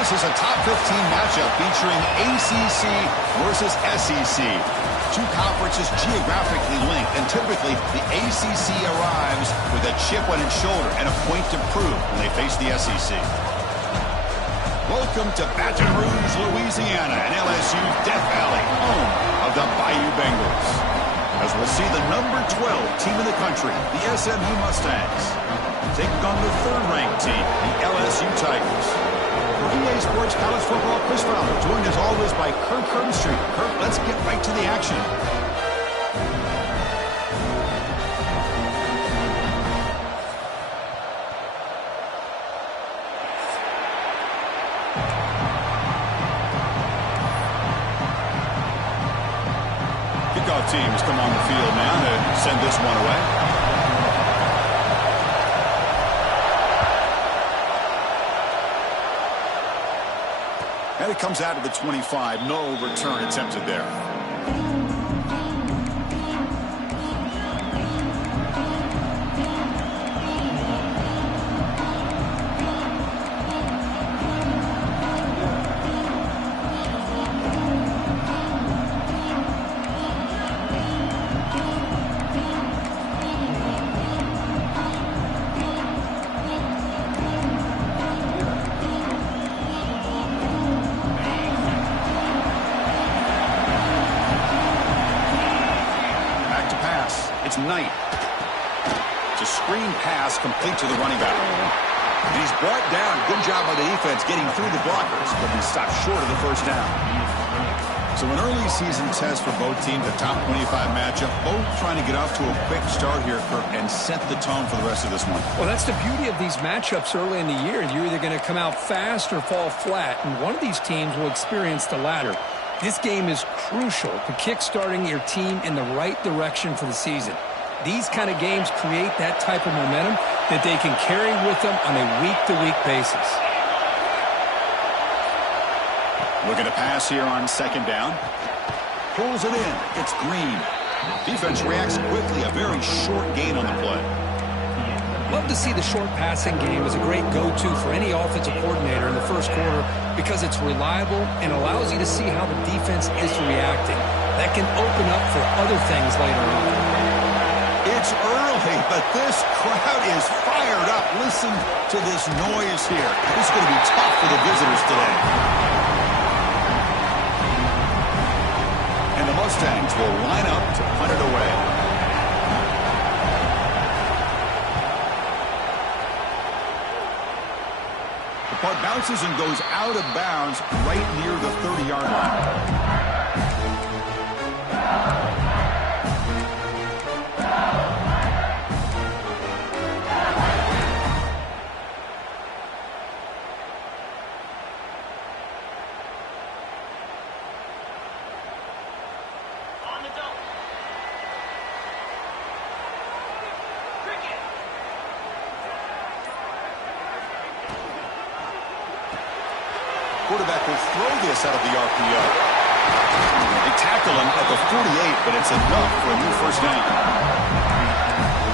This is a top 15 matchup featuring ACC versus SEC. Two conferences geographically linked, and typically the ACC arrives with a chip on its shoulder and a point to prove when they face the SEC. Welcome to Baton Rouge, Louisiana, and LSU's Death Valley, home of the Bayou Bengals. As we'll see the number 12 team in the country, the SMU Mustangs, taking on the third-ranked team, the LSU Tigers. For EA Sports College Football, Chris Fowler, joined as always by Kirk Street. Kirk, let's get right to the action. Kickoff teams come on the field now to send this one away. And it comes out of the 25. No return attempted there. Knight. It's a screen pass complete to the running back. And he's brought down. Good job by the defense getting through the blockers, but he stopped short of the first down. So an early season test for both teams, a top 25 matchup, both trying to get off to a quick start here, Kirk, and set the tone for the rest of this one. Well, that's the beauty of these matchups early in the year. You're either going to come out fast or fall flat, and one of these teams will experience the latter. This game is crucial to kick-starting your team in the right direction for the season. These kind of games create that type of momentum that they can carry with them on a week-to-week basis. Looking to pass here on second down. Pulls it in. It's Green. Defense reacts quickly. A very short gain on the play. Love to see the short passing game as a great go-to for any offensive coordinator in the first quarter because it's reliable and allows you to see how the defense is reacting. That can open up for other things later on. It's early, but this crowd is fired up. Listen to this noise here. This is going to be tough for the visitors today. And the Mustangs will line up to punt it away. The punt bounces and goes out of bounds right near the 30-yard line. Quarterback will throw this out of the RPO. They tackle him at the 48, but it's enough for a new first down.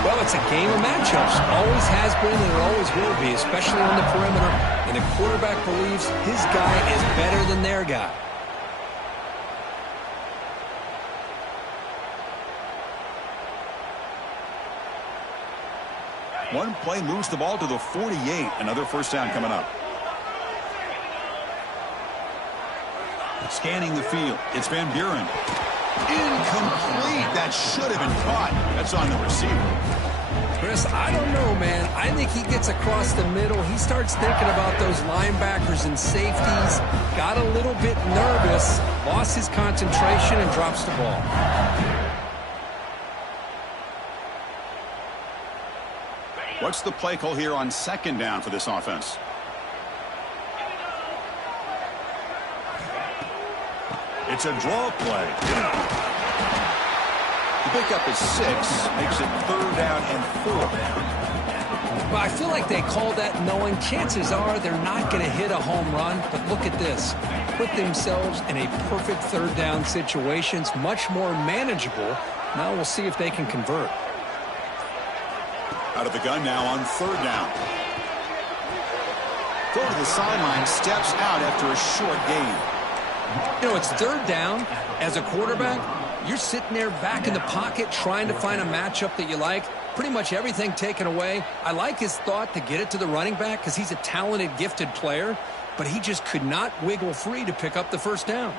Well, it's a game of matchups. Always has been and it always will be, especially on the perimeter. And the quarterback believes his guy is better than their guy. One play moves the ball to the 48. Another first down coming up. Scanning the field. It's Van Buren. Incomplete. That should have been caught. That's on the receiver. Chris, I don't know, man. I think he gets across the middle. He starts thinking about those linebackers and safeties. Got a little bit nervous. Lost his concentration and drops the ball. What's the play call here on second down for this offense? It's a draw play. The pickup is 6, makes it third down and 4. Well, I feel like they called that knowing chances are they're not going to hit a home run, but look at this. Put themselves in a perfect third down situations, much more manageable. Now we'll see if they can convert. Out of the gun now on third down. Throw to the sideline, steps out after a short gain. You know, it's third down. As a quarterback, you're sitting there back in the pocket trying to find a matchup that you like. Pretty much everything taken away. I like his thought to get it to the running back because he's a talented, gifted player, but he just could not wiggle free to pick up the first down.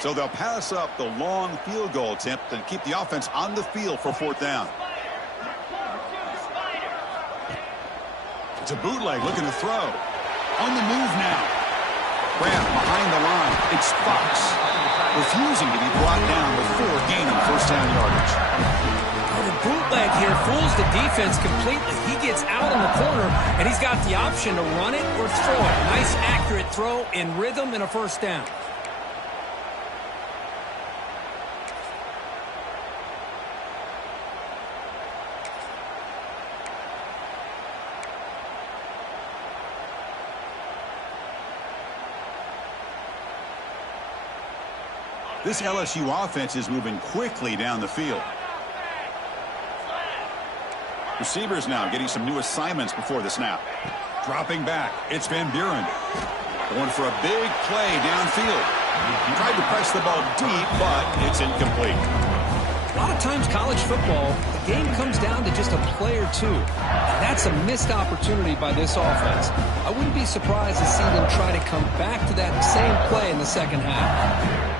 So they'll pass up the long field goal attempt and keep the offense on the field for fourth down. It's a bootleg looking to throw. On the move now. Grant behind the line. It's Fox. Refusing to be brought down before gaining first down yardage. Oh, the bootleg here fools the defense completely. He gets out in the corner, and he's got the option to run it or throw it. Nice, accurate throw in rhythm and a first down. This LSU offense is moving quickly down the field. Receivers now getting some new assignments before the snap. Dropping back, it's Van Buren. Going for a big play downfield. He tried to press the ball deep, but it's incomplete. A lot of times college football, the game comes down to just a play or two. And that's a missed opportunity by this offense. I wouldn't be surprised to see them try to come back to that same play in the second half.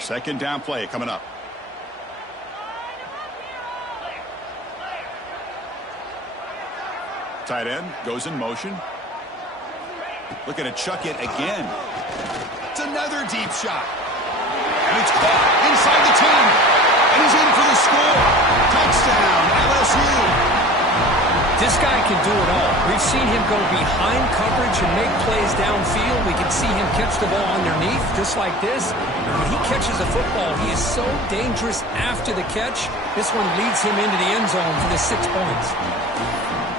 Second down play coming up. Tight end goes in motion. Looking to chuck it again. It's another deep shot. And it's caught inside the 10. And he's in for the score. Touchdown, LSU. This guy can do it all. We've seen him go behind coverage and make plays downfield. We can see him catch the ball underneath, just like this. When he catches a football, he is so dangerous after the catch. This one leads him into the end zone for the 6 points.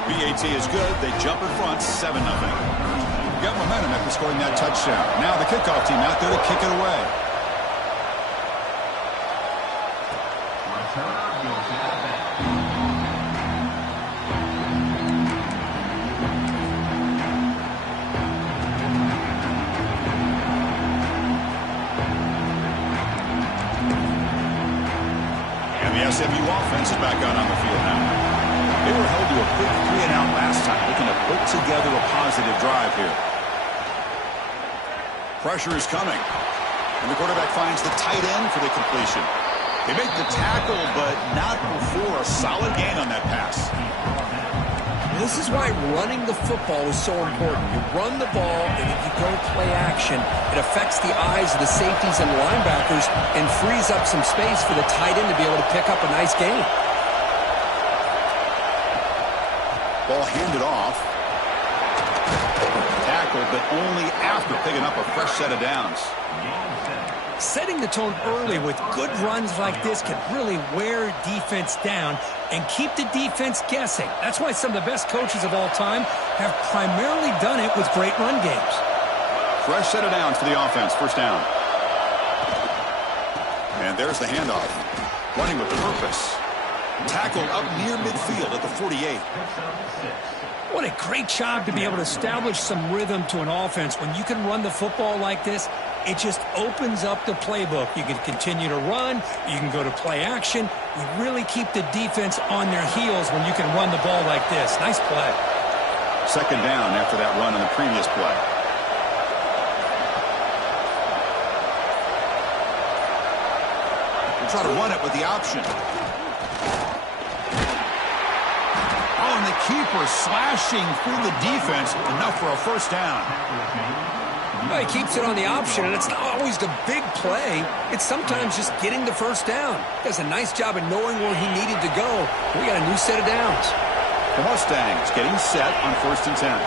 BAT is good. They jump in front, 7-0. Got momentum after scoring that touchdown. Now the kickoff team out there to kick it away. SMU offense is back out on the field now. They were held to a quick 3-and-out last time, looking to put together a positive drive here. Pressure is coming, and the quarterback finds the tight end for the completion. They make the tackle, but not before a solid gain on that pass. This is why running the football is so important. You run the ball, and if you go play action, it affects the eyes of the safeties and linebackers and frees up some space for the tight end to be able to pick up a nice gain. Ball handed off. Tackled, but only after picking up a fresh set of downs. Setting the tone early with good runs like this can really wear defense down and keep the defense guessing. That's why some of the best coaches of all time have primarily done it with great run games. Fresh set of downs for the offense. First down. And there's the handoff. Running with purpose. Tackled up near midfield at the 48. What a great job to be able to establish some rhythm to an offense. When you can run the football like this, it just opens up the playbook. You can continue to run. You can go to play action. You really keep the defense on their heels when you can run the ball like this. Nice play. Second down after that run in the previous play. We'll try to run it with the option. Oh, and the keeper slashing through the defense. Enough for a first down. Well, he keeps it on the option, and it's not always the big play. It's sometimes just getting the first down. He does a nice job of knowing where he needed to go. We got a new set of downs. The Mustangs getting set on 1st and 10.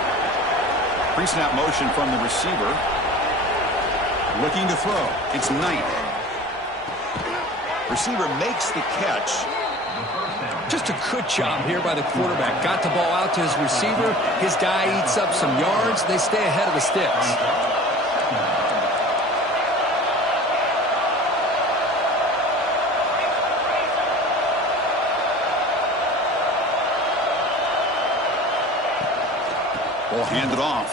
Pre-snap motion from the receiver. Looking to throw. It's Knight. Receiver makes the catch. Just a good job here by the quarterback. Got the ball out to his receiver. His guy eats up some yards. They stay ahead of the sticks. will hand it off.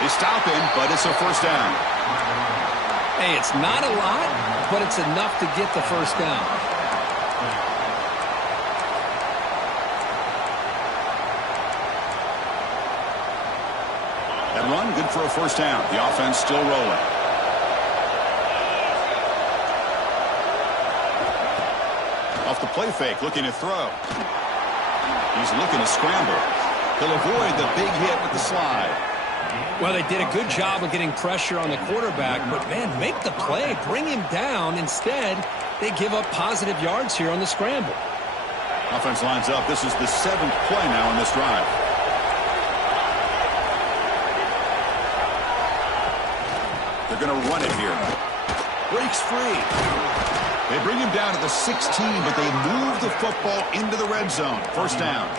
They stop him, but it's a first down. Hey, it's not a lot, but it's enough to get the first down. That run, good for a first down. The offense still rolling. Off the play fake, looking to throw. He's looking to scramble. He'll avoid the big hit with the slide. Well, they did a good job of getting pressure on the quarterback, but, man, make the play. Bring him down. Instead, they give up positive yards here on the scramble. Offense lines up. This is the 7th play now in this drive. They're going to run it here. Breaks free. They bring him down to the 16, but they move the football into the red zone. First down.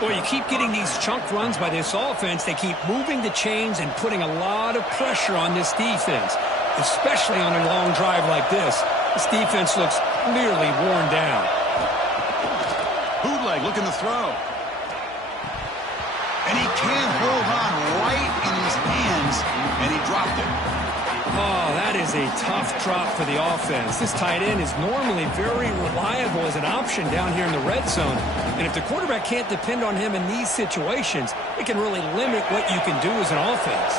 Boy, you keep getting these chunk runs by this offense. They keep moving the chains and putting a lot of pressure on this defense, especially on a long drive like this. This defense looks clearly worn down. Bootleg looking to throw. And he can't hold on right in his hands, and he dropped it. Oh, that is a tough drop for the offense. This tight end is normally very reliable as an option down here in the red zone. And if the quarterback can't depend on him in these situations, it can really limit what you can do as an offense.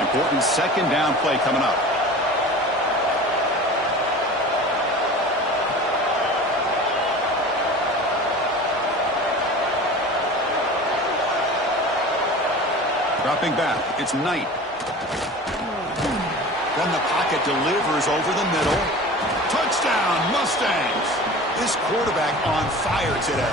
Important second down play coming up. Dropping back, it's Knight. From the pocket, delivers over the middle. Touchdown, Mustangs! This quarterback on fire today.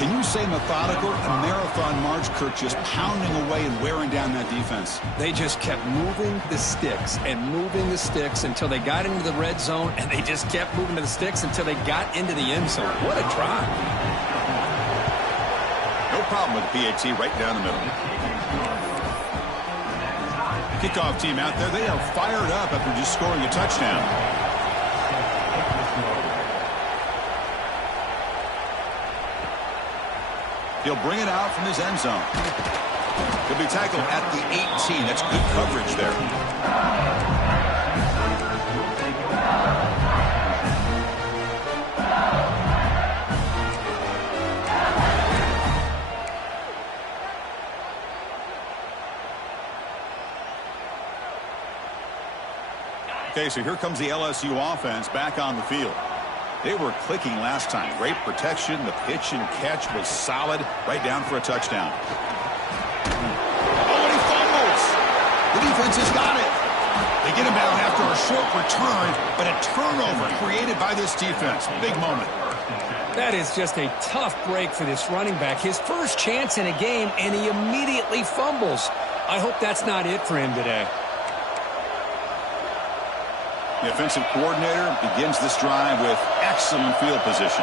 Can you say methodical? A marathon march, Kirk, just pounding away and wearing down that defense. They just kept moving the sticks and moving the sticks until they got into the red zone, and they just kept moving to the sticks until they got into the end zone. What a drive. No problem with the PAT right down the middle. Kickoff team out there, they are fired up after just scoring a touchdown. He'll bring it out from his end zone. He'll be tackled at the 18. That's good coverage there. Okay, so here comes the LSU offense back on the field. They were clicking last time. Great protection. The pitch and catch was solid. Right down for a touchdown. Oh, and he fumbles. The defense has got it. They get him down after a short return, but a turnover created by this defense. Big moment. That is just a tough break for this running back. His first chance in a game, and he immediately fumbles. I hope that's not it for him today. The offensive coordinator begins this drive with excellent field position.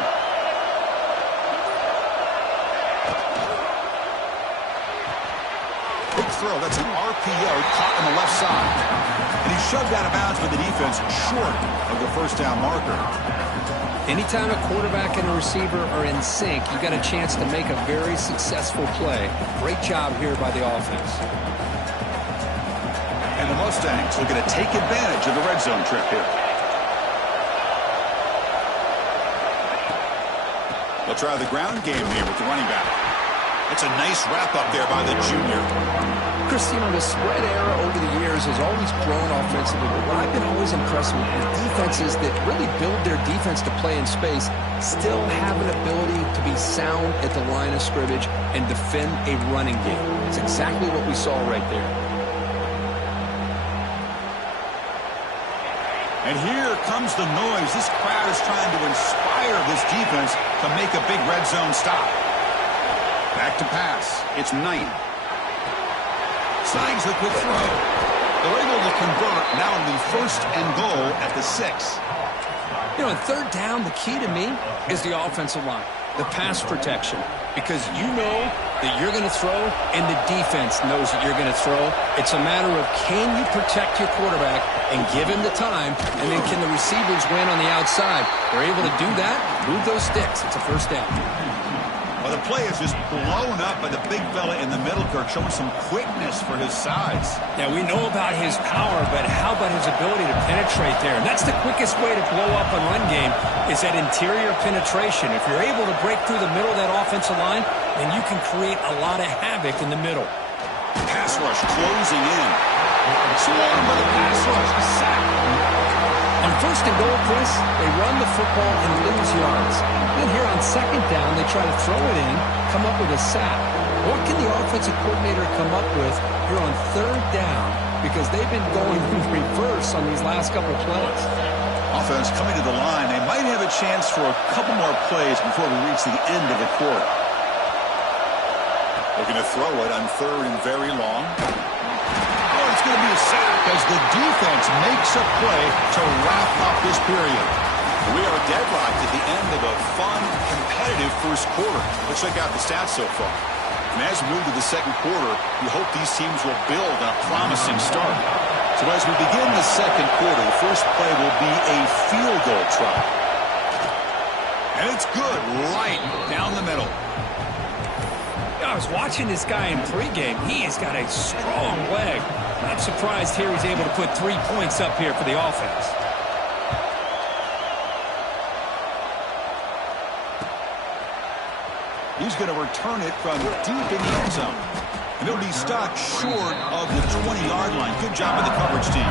Big throw. That's an RPO caught on the left side. And he shoved out of bounds with the defense short of the first down marker. Anytime a quarterback and a receiver are in sync, you got a chance to make a very successful play. Great job here by the offense. And the Mustangs looking to take advantage of the red zone trip here. They'll try the ground game here with the running back. It's a nice wrap up there by the junior. Chris, you know, the spread era over the years has always grown offensively, but what I've been always impressed with defenses that really build their defense to play in space still have an ability to be sound at the line of scrimmage and defend a running game. It's exactly what we saw right there. And here comes the noise. This crowd is trying to inspire this defense to make a big red zone stop. Back to pass. It's Knight. Signs the quick throw. They're able to convert. Now in the 1st and goal at the 6. You know, in third down, the key to me is the offensive line, the pass protection, because you know that you're going to throw and the defense knows that you're going to throw. It's a matter of can you protect your quarterback and give him the time, and then can the receivers win on the outside? They're able to do that, move those sticks. It's a first down. Well, The play is just blown up by the big fella in the middle, Kirk, showing some quickness for his size. Yeah, we know about his power, but how about his ability to penetrate there? And that's the quickest way to blow up a run game is that interior penetration. If you're able to break through the middle of that offensive line, then you can create a lot of havoc in the middle. Pass rush closing in. Swarmed by the pass rush. A sack. On first and goal, Chris, they run the football and lose yards. Then here on second down, they try to throw it in, come up with a sack. What can the offensive coordinator come up with here on third down? Because they've been going in reverse on these last couple of plays. Offense coming to the line. They might have a chance for a couple more plays before we reach the end of the quarter. Looking to throw it on third and very long. Oh, it's going to be a sack as the defense makes a play to wrap up this period. We are deadlocked at the end of a fun, competitive first quarter. Let's check out the stats so far. And as we move to the second quarter, we hope these teams will build on a promising start. So as we begin the second quarter, the first play will be a field goal try. And it's good right down the middle. I was watching this guy in pregame. He has got a strong leg. I'm surprised here he's able to put 3 points up here for the offense. He's going to return it from deep in the end zone. And it'll be stopped short of the 20-yard line. Good job by the coverage team.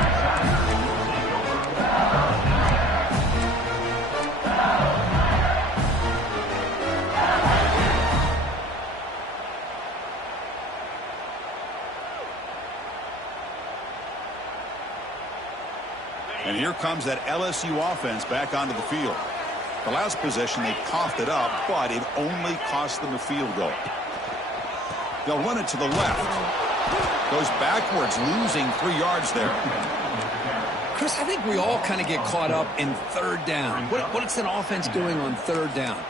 And here comes that LSU offense back onto the field. The last possession, they coughed it up, but it only cost them a field goal. They'll run it to the left. Goes backwards, losing 3 yards there. Chris, I think we all kind of get caught up in third down. What's an offense doing on third down?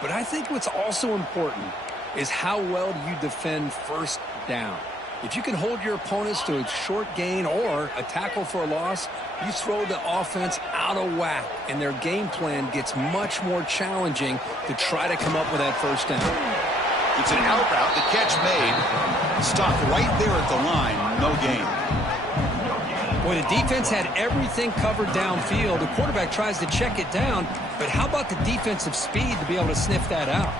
But I think what's also important is how well do you defend first down. If you can hold your opponents to a short gain or a tackle for a loss, you throw the offense out of whack, and their game plan gets much more challenging to try to come up with that first down. It's an out route. The catch made. Stopped right there at the line. No gain. Boy, the defense had everything covered downfield. The quarterback tries to check it down, but how about the defensive speed to be able to sniff that out?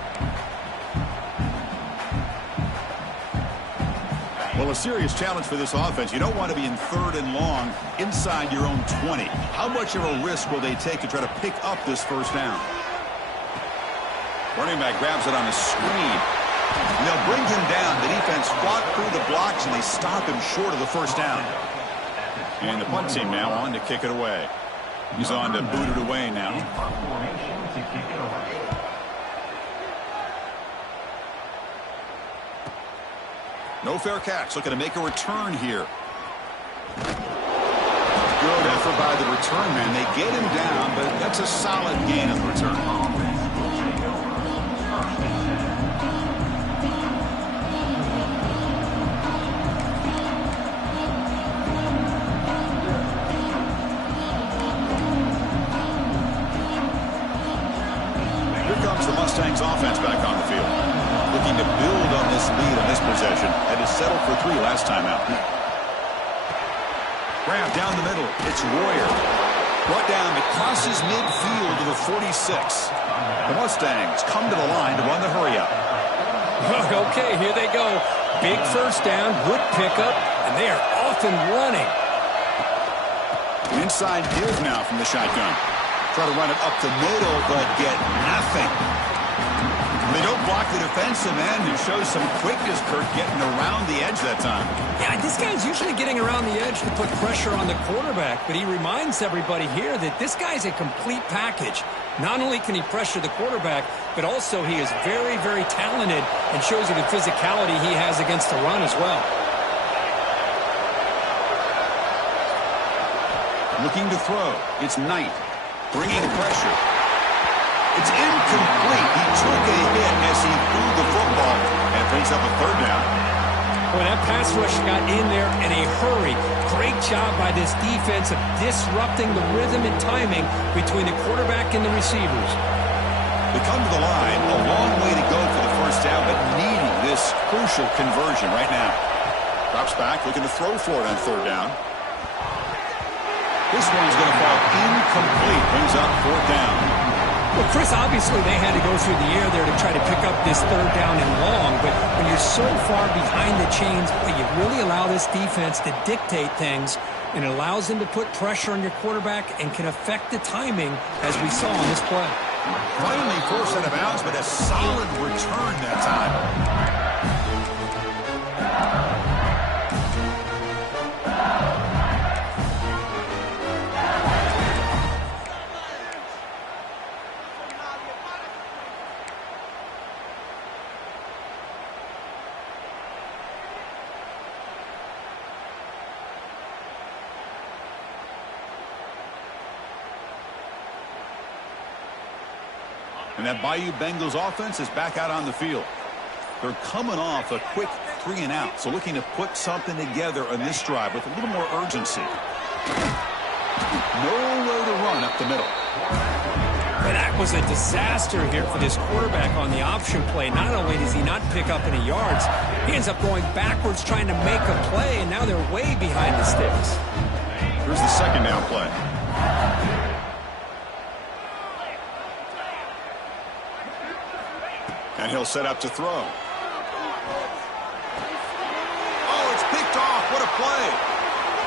Well, a serious challenge for this offense. You don't want to be in third and long inside your own 20. How much of a risk will they take to try to pick up this first down? Running back grabs it on a screen. And they'll bring him down. The defense fought through the blocks, and they stop him short of the first down. And the punt team now on to kick it away. He's on to boot it away now. No fair catch. Looking to make a return here. Good effort by the return man. They get him down, but that's a solid gain on the return. Here comes the Mustangs offense back on the field. Looking to build on this lead on this possession. Had to settle for 3 last time out. Grab down the middle. It's Royer. Brought down. It crosses midfield to the 46. The Mustangs come to the line to run the hurry up. Okay, here they go. Big first down, good pickup, and they are off and running. An inside give now from the shotgun. Try to run it up the middle, but get nothing. They don't block the defensive end and show some quickness, Kirk, getting around the edge that time. Yeah, this guy's usually getting around the edge to put pressure on the quarterback, but he reminds everybody here that this guy's a complete package. Not only can he pressure the quarterback, but also he is very, very talented and shows you the physicality he has against the run as well. Looking to throw. It's Knight. Bringing pressure. It's incomplete. He took a hit as he threw the football and brings up a third down. Boy, that pass rush got in there in a hurry. Great job by this defense of disrupting the rhythm and timing between the quarterback and the receivers. They come to the line. A long way to go for the first down, but needing this crucial conversion right now. Drops back, looking to throw for it on third down. This one's going to fall incomplete. Brings up fourth down. Well, Chris, obviously they had to go through the air there to try to pick up this third down and long, but when you're so far behind the chains, you really allow this defense to dictate things, and it allows them to put pressure on your quarterback and can affect the timing, as we saw on this play. Finally forced out of bounds, but a solid return that time. And that Bayou Bengals offense is back out on the field. They're coming off a quick 3-and-out, so looking to put something together on this drive with a little more urgency. Nowhere to run up the middle. But that was a disaster here for this quarterback on the option play. Not only does he not pick up any yards, he ends up going backwards trying to make a play, and now they're way behind the sticks. Here's the second down play. And he'll set up to throw. Oh, it's picked off. What a play.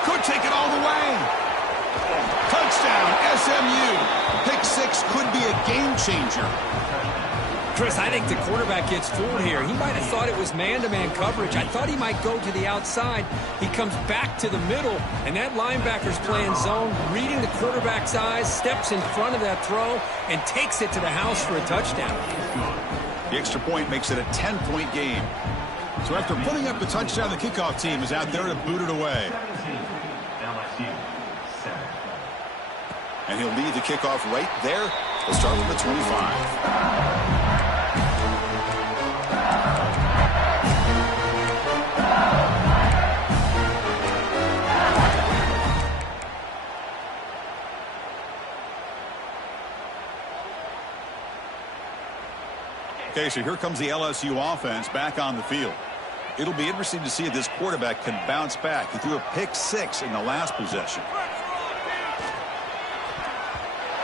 Could take it all the way. Touchdown, SMU. Pick six could be a game changer. Chris, I think the quarterback gets fooled here. He might have thought it was man-to-man coverage. I thought he might go to the outside. He comes back to the middle, and that linebacker's playing zone, reading the quarterback's eyes, steps in front of that throw, and takes it to the house for a touchdown. The extra point makes it a 10-point game. So after putting up the touchdown, the kickoff team is out there to boot it away. And he'll lead the kickoff right there. We'll start from the 25. Okay, so here comes the LSU offense back on the field. It'll be interesting to see if this quarterback can bounce back. He threw a pick six in the last possession.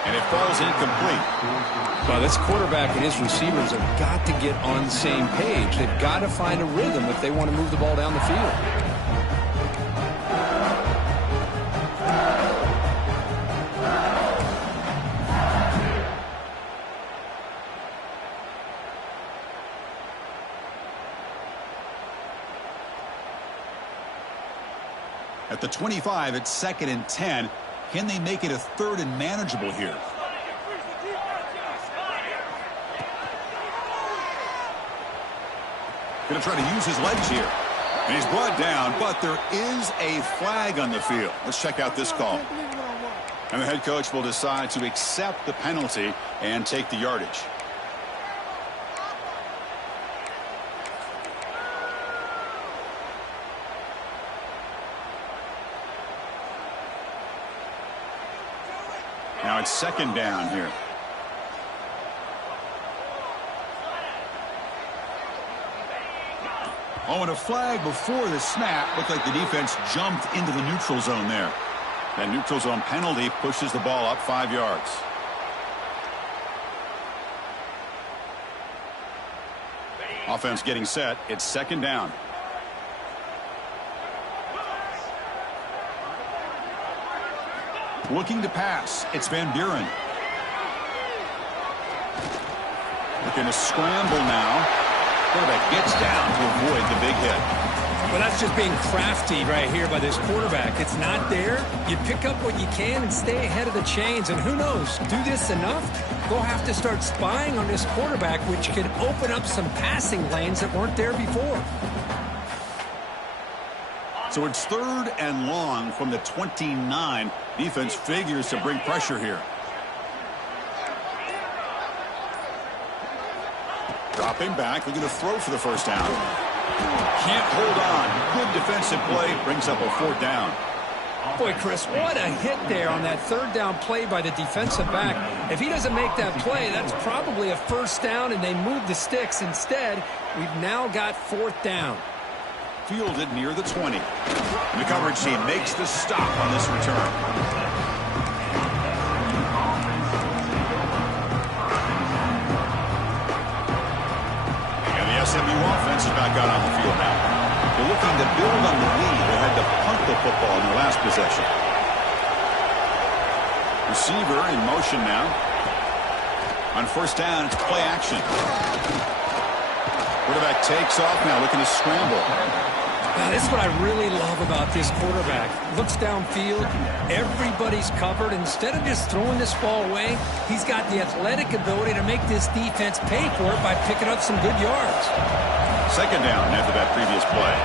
And it falls incomplete. Well, this quarterback and his receivers have got to get on the same page. They've got to find a rhythm if they want to move the ball down the field. At the 25, it's 2nd and 10. Can they make it a 3rd and manageable here? Going to try to use his legs here. And he's brought down, but there is a flag on the field. Let's check out this call. And the head coach will decide to accept the penalty and take the yardage. Now it's 2nd down here. Oh, and a flag before the snap. Looked like the defense jumped into the neutral zone there. That neutral zone penalty pushes the ball up 5 yards. Offense getting set. It's 2nd down. Looking to pass. It's Van Buren. Looking to scramble now. Quarterback gets down to avoid the big hit. Well, that's just being crafty right here by this quarterback. It's not there. You pick up what you can and stay ahead of the chains. And who knows, do this enough, they'll have to start spying on this quarterback, which could open up some passing lanes that weren't there before. So it's 3rd and long from the 29. Defense figures to bring pressure here. Dropping back, looking to throw for the first down. Can't hold on. Good defensive play, brings up a 4th down. Boy, Chris, what a hit there on that third down play by the defensive back. If he doesn't make that play, that's probably a first down, and they move the sticks. Instead, we've now got fourth down. Fielded near the 20. And the coverage team makes the stop on this return. And the SMU offense is back out on the field now. They're looking to build on the lead. They had to punt the football in their last possession. Receiver in motion now. On first down, it's play action. Quarterback takes off now, looking to scramble. Now, this is what I really love about this quarterback. Looks downfield. Everybody's covered. Instead of just throwing this ball away, he's got the athletic ability to make this defense pay for it by picking up some good yards. Second down after that previous play.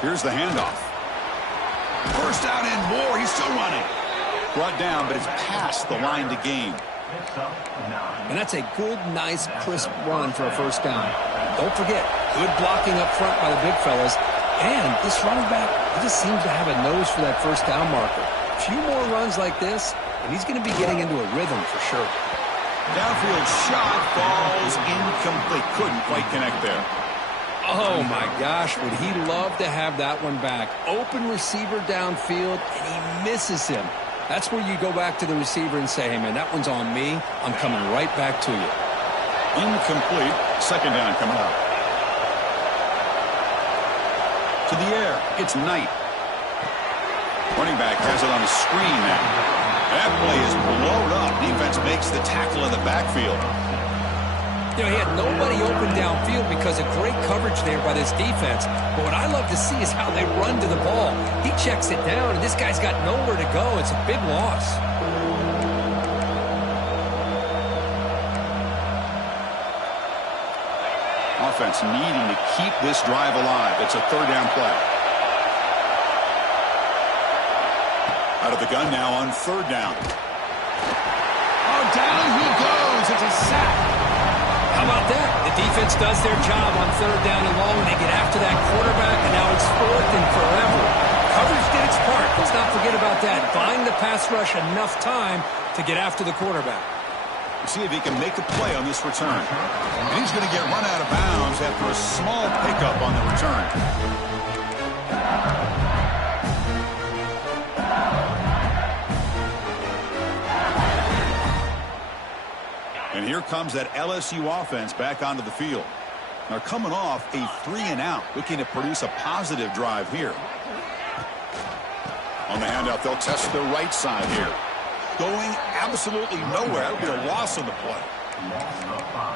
Here's the handoff. First down and more. He's still running. Brought down, but it's past the line to gain. And that's a good, nice, crisp run for a first down. Don't forget, good blocking up front by the big fellas. And this running back, he just seems to have a nose for that first down marker. A few more runs like this, and he's going to be getting into a rhythm for sure. Downfield shot falls incomplete. Couldn't quite connect there. Oh, my gosh, would he love to have that one back. Open receiver downfield, and he misses him. That's where you go back to the receiver and say, hey, man, that one's on me. I'm coming right back to you. Incomplete. Second down coming up. To the air. It's Knight. Running back has it on the screen now. That play is blown up. Defense makes the tackle in the backfield. You know, he had nobody open downfield because of great coverage there by this defense. But what I love to see is how they run to the ball. He checks it down, and this guy's got nowhere to go. It's a big loss. Offense needing to keep this drive alive. It's a third down play. Out of the gun now on third down. Oh, down he goes. It's a sack. How about that? The defense does their job on third down and long. They get after that quarterback, and now it's fourth and forever. Coverage did its part. Let's not forget about that. Buying the pass rush enough time to get after the quarterback. See if he can make a play on this return. And he's going to get run out of bounds after a small pickup on the return. And here comes that LSU offense back onto the field. They're coming off a 3-and-out, looking to produce a positive drive here. On the handout, they'll test the right side here. Going absolutely nowhere. That'll be a loss on the play.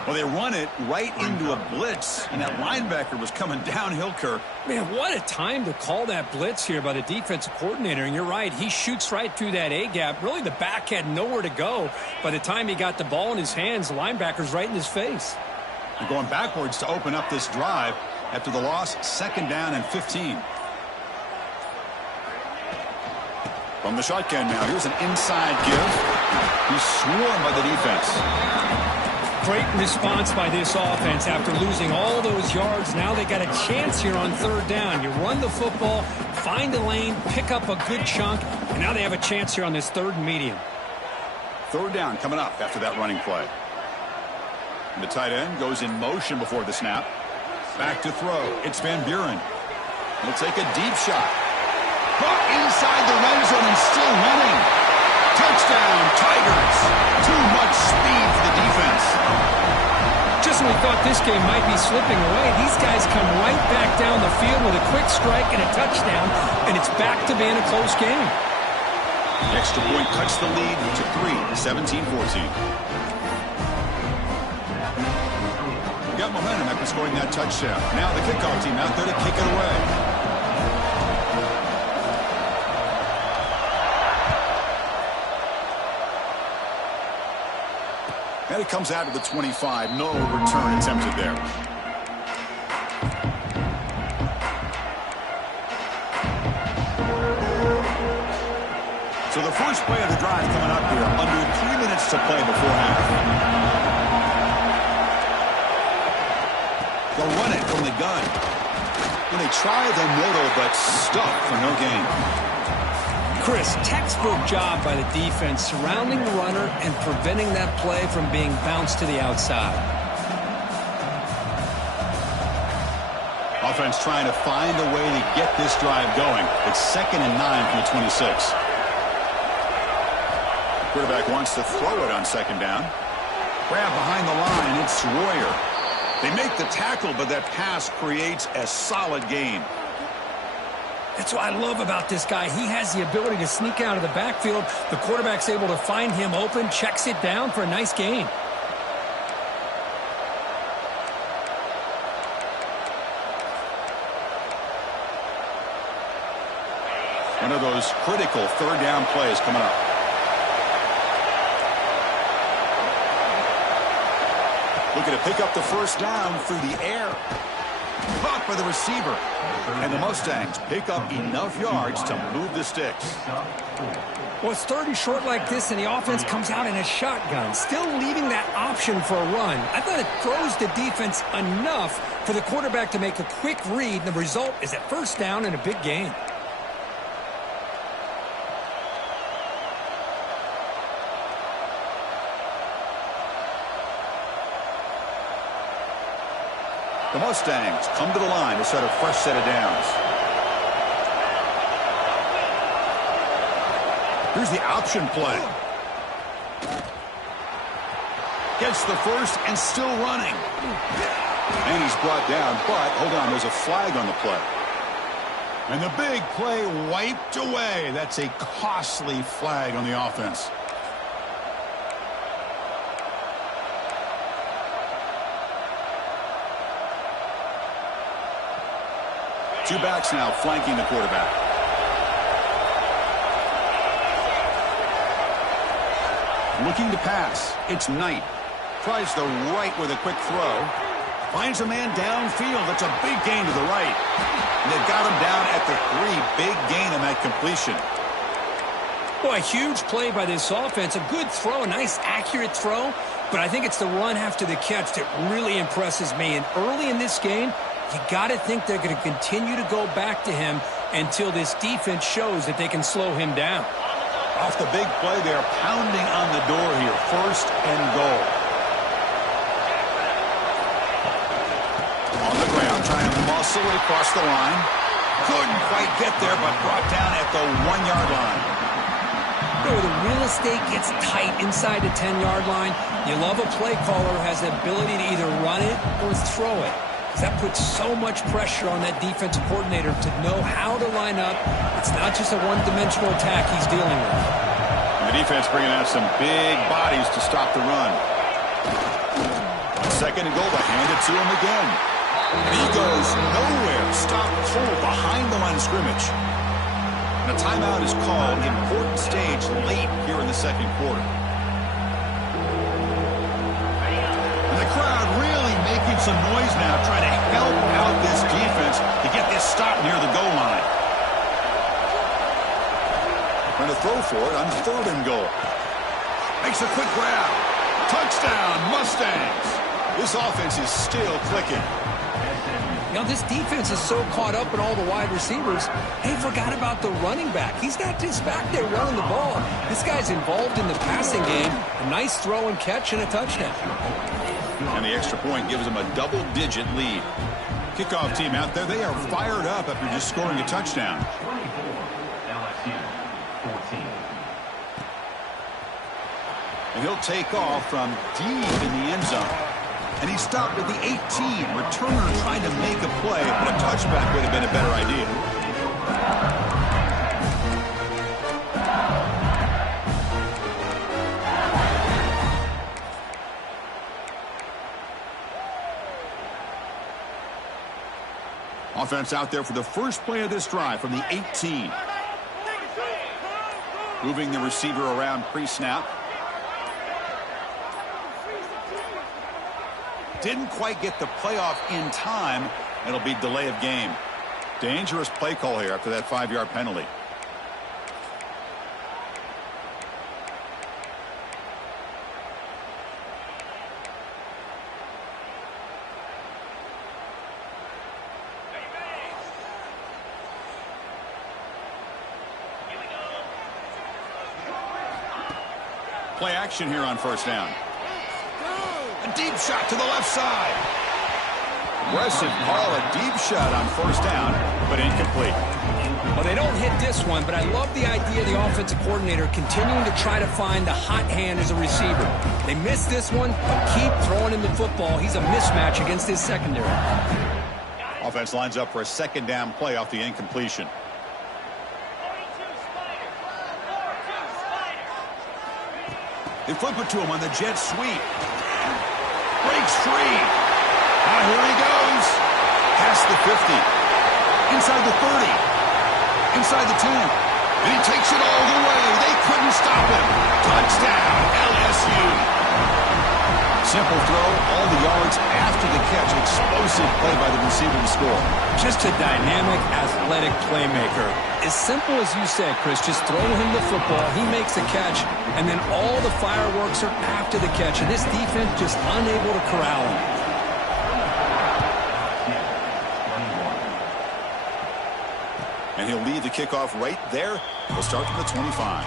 Well, they run it right into a blitz, and that linebacker was coming downhill, Kirk. Man, what a time to call that blitz here by the defensive coordinator. And you're right, he shoots right through that A-gap. Really, the back had nowhere to go. By the time he got the ball in his hands, the linebacker's right in his face. They're going backwards to open up this drive after the loss, second down and 15. From the shotgun now, here's an inside give. He's swarmed by the defense. Great response by this offense after losing all those yards. Now they got a chance here on third down. You run the football, find a lane, pick up a good chunk, and now they have a chance here on this third and medium. Third down coming up after that running play. And the tight end goes in motion before the snap. Back to throw. It's Van Buren. He'll take a deep shot. Caught inside the red zone and still running. Touchdown, Tigers. Too much speed for the defense. Just when we thought this game might be slipping away, these guys come right back down the field with a quick strike and a touchdown, and it's back to being a close game. The extra point cuts the lead to 3, 17-14. Got momentum after scoring that touchdown. Now the kickoff team out there to kick it away. And it comes out to the 25. No return attempted there. So the first play of the drive coming up here. Under 3 minutes to play before half. They'll run it from the gun. And they try the middle, but stuck for no gain. Chris, textbook job by the defense surrounding the runner and preventing that play from being bounced to the outside. Offense trying to find a way to get this drive going. It's 2nd and 9 from the 26. Quarterback wants to throw it on 2nd down. Grab behind the line. It's Royer. They make the tackle, but that pass creates a solid gain. That's what I love about this guy. He has the ability to sneak out of the backfield. The quarterback's able to find him open, checks it down for a nice gain. One of those critical 3rd down plays coming up. Looking to pick up the 1st down through the air. Caught by the receiver. And the Mustangs pick up enough yards to move the sticks. Well, it's 3rd and short like this, and the offense comes out in a shotgun, still leaving that option for a run. I thought it throws the defense enough for the quarterback to make a quick read, and the result is a 1st down and a big gain. The Mustangs come to the line to set a fresh set of downs. Here's the option play. Gets the 1st and still running. And he's brought down, but hold on, there's a flag on the play. And the big play wiped away. That's a costly flag on the offense. Two backs now flanking the quarterback. Looking to pass. It's Knight. Tries the right with a quick throw. Finds a man downfield. That's a big gain to the right. And they've got him down at the 3. Big gain on that completion. Boy, a huge play by this offense. A good throw, a nice accurate throw. But I think it's the run after the catch that really impresses me. And early in this game, you got to think they're going to continue to go back to him until this defense shows that they can slow him down. Off the big play, they're pounding on the door here. 1st and goal. On the ground, trying to muscle it across the line. Couldn't quite get there, but brought down at the 1-yard line. Where the real estate gets tight inside the 10-yard line, you love a play caller who has the ability to either run it or throw it. That puts so much pressure on that defensive coordinator to know how to line up. It's not just a one-dimensional attack he's dealing with. And the defense bringing out some big bodies to stop the run. 2nd and goal, they hand it to him again. And he goes nowhere. Stopped full behind the line of scrimmage. And a timeout is called. Important stage late here in the 2nd quarter. And the crowd really making some noise now, trying to help out this defense to get this stop near the goal line. Trying to throw for it on 3rd and goal. Makes a quick grab. Touchdown, Mustangs. This offense is still clicking. Now, this defense is so caught up in all the wide receivers, they forgot about the running back. He's not just back there running the ball. This guy's involved in the passing game. A nice throw and catch and a touchdown. And the extra point gives them a double-digit lead. Kickoff team out there, they are fired up after just scoring a touchdown. And he'll take off from deep in the end zone. And he stopped at the 18. Returner trying to make a play, but a touchback would have been a better idea. Offense out there for the first play of this drive from the 18. Moving the receiver around pre-snap. Didn't quite get the playoff in time. It'll be delay of game. Dangerous play call here after that 5-yard penalty. Play action here on first down. A deep shot to the left side. Aggressive call, a deep shot on first down, but incomplete. Well, they don't hit this one, but I love the idea of the offensive coordinator continuing to try to find the hot hand as a receiver. They missed this one, but keep throwing him the football. He's a mismatch against his secondary. Offense lines up for a second down play off the incompletion. They flip it to him on the jet sweep. Breaks free. Now here he goes. Past the 50. Inside the 30. Inside the 10. And he takes it all the way. They couldn't stop him. Touchdown, LSU. Simple throw, all the yards after the catch. Explosive play by the receiver to score. Just a dynamic, athletic playmaker. As simple as you said, Chris, just throw him the football, he makes a catch, and then all the fireworks are after the catch, and this defense just unable to corral him. And he'll lead the kickoff right there. We'll start from the 25.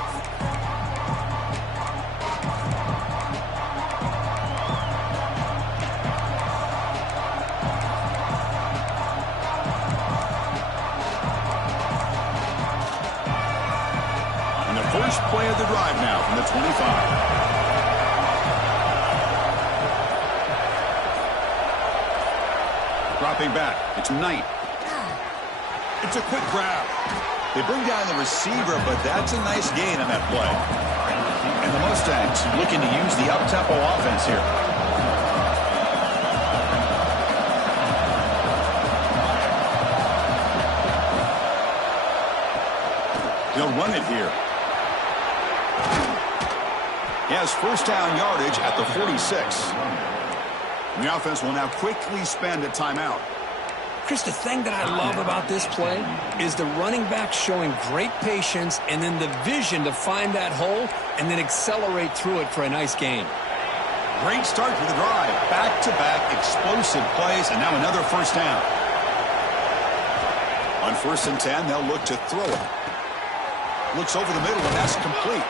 First play of the drive now from the 25. Dropping back. It's Knight. It's a quick grab. They bring down the receiver, but that's a nice gain on that play. And the Mustangs looking to use the up-tempo offense here. They'll run it here. He has first down yardage at the 46. And the offense will now quickly spend a timeout. Chris, the thing that I love about this play is the running back showing great patience and then the vision to find that hole and then accelerate through it for a nice gain. Great start to the drive. Back-to-back explosive plays, and now another first down. On 1st and 10, they'll look to throw it. Looks over the middle, and that's complete.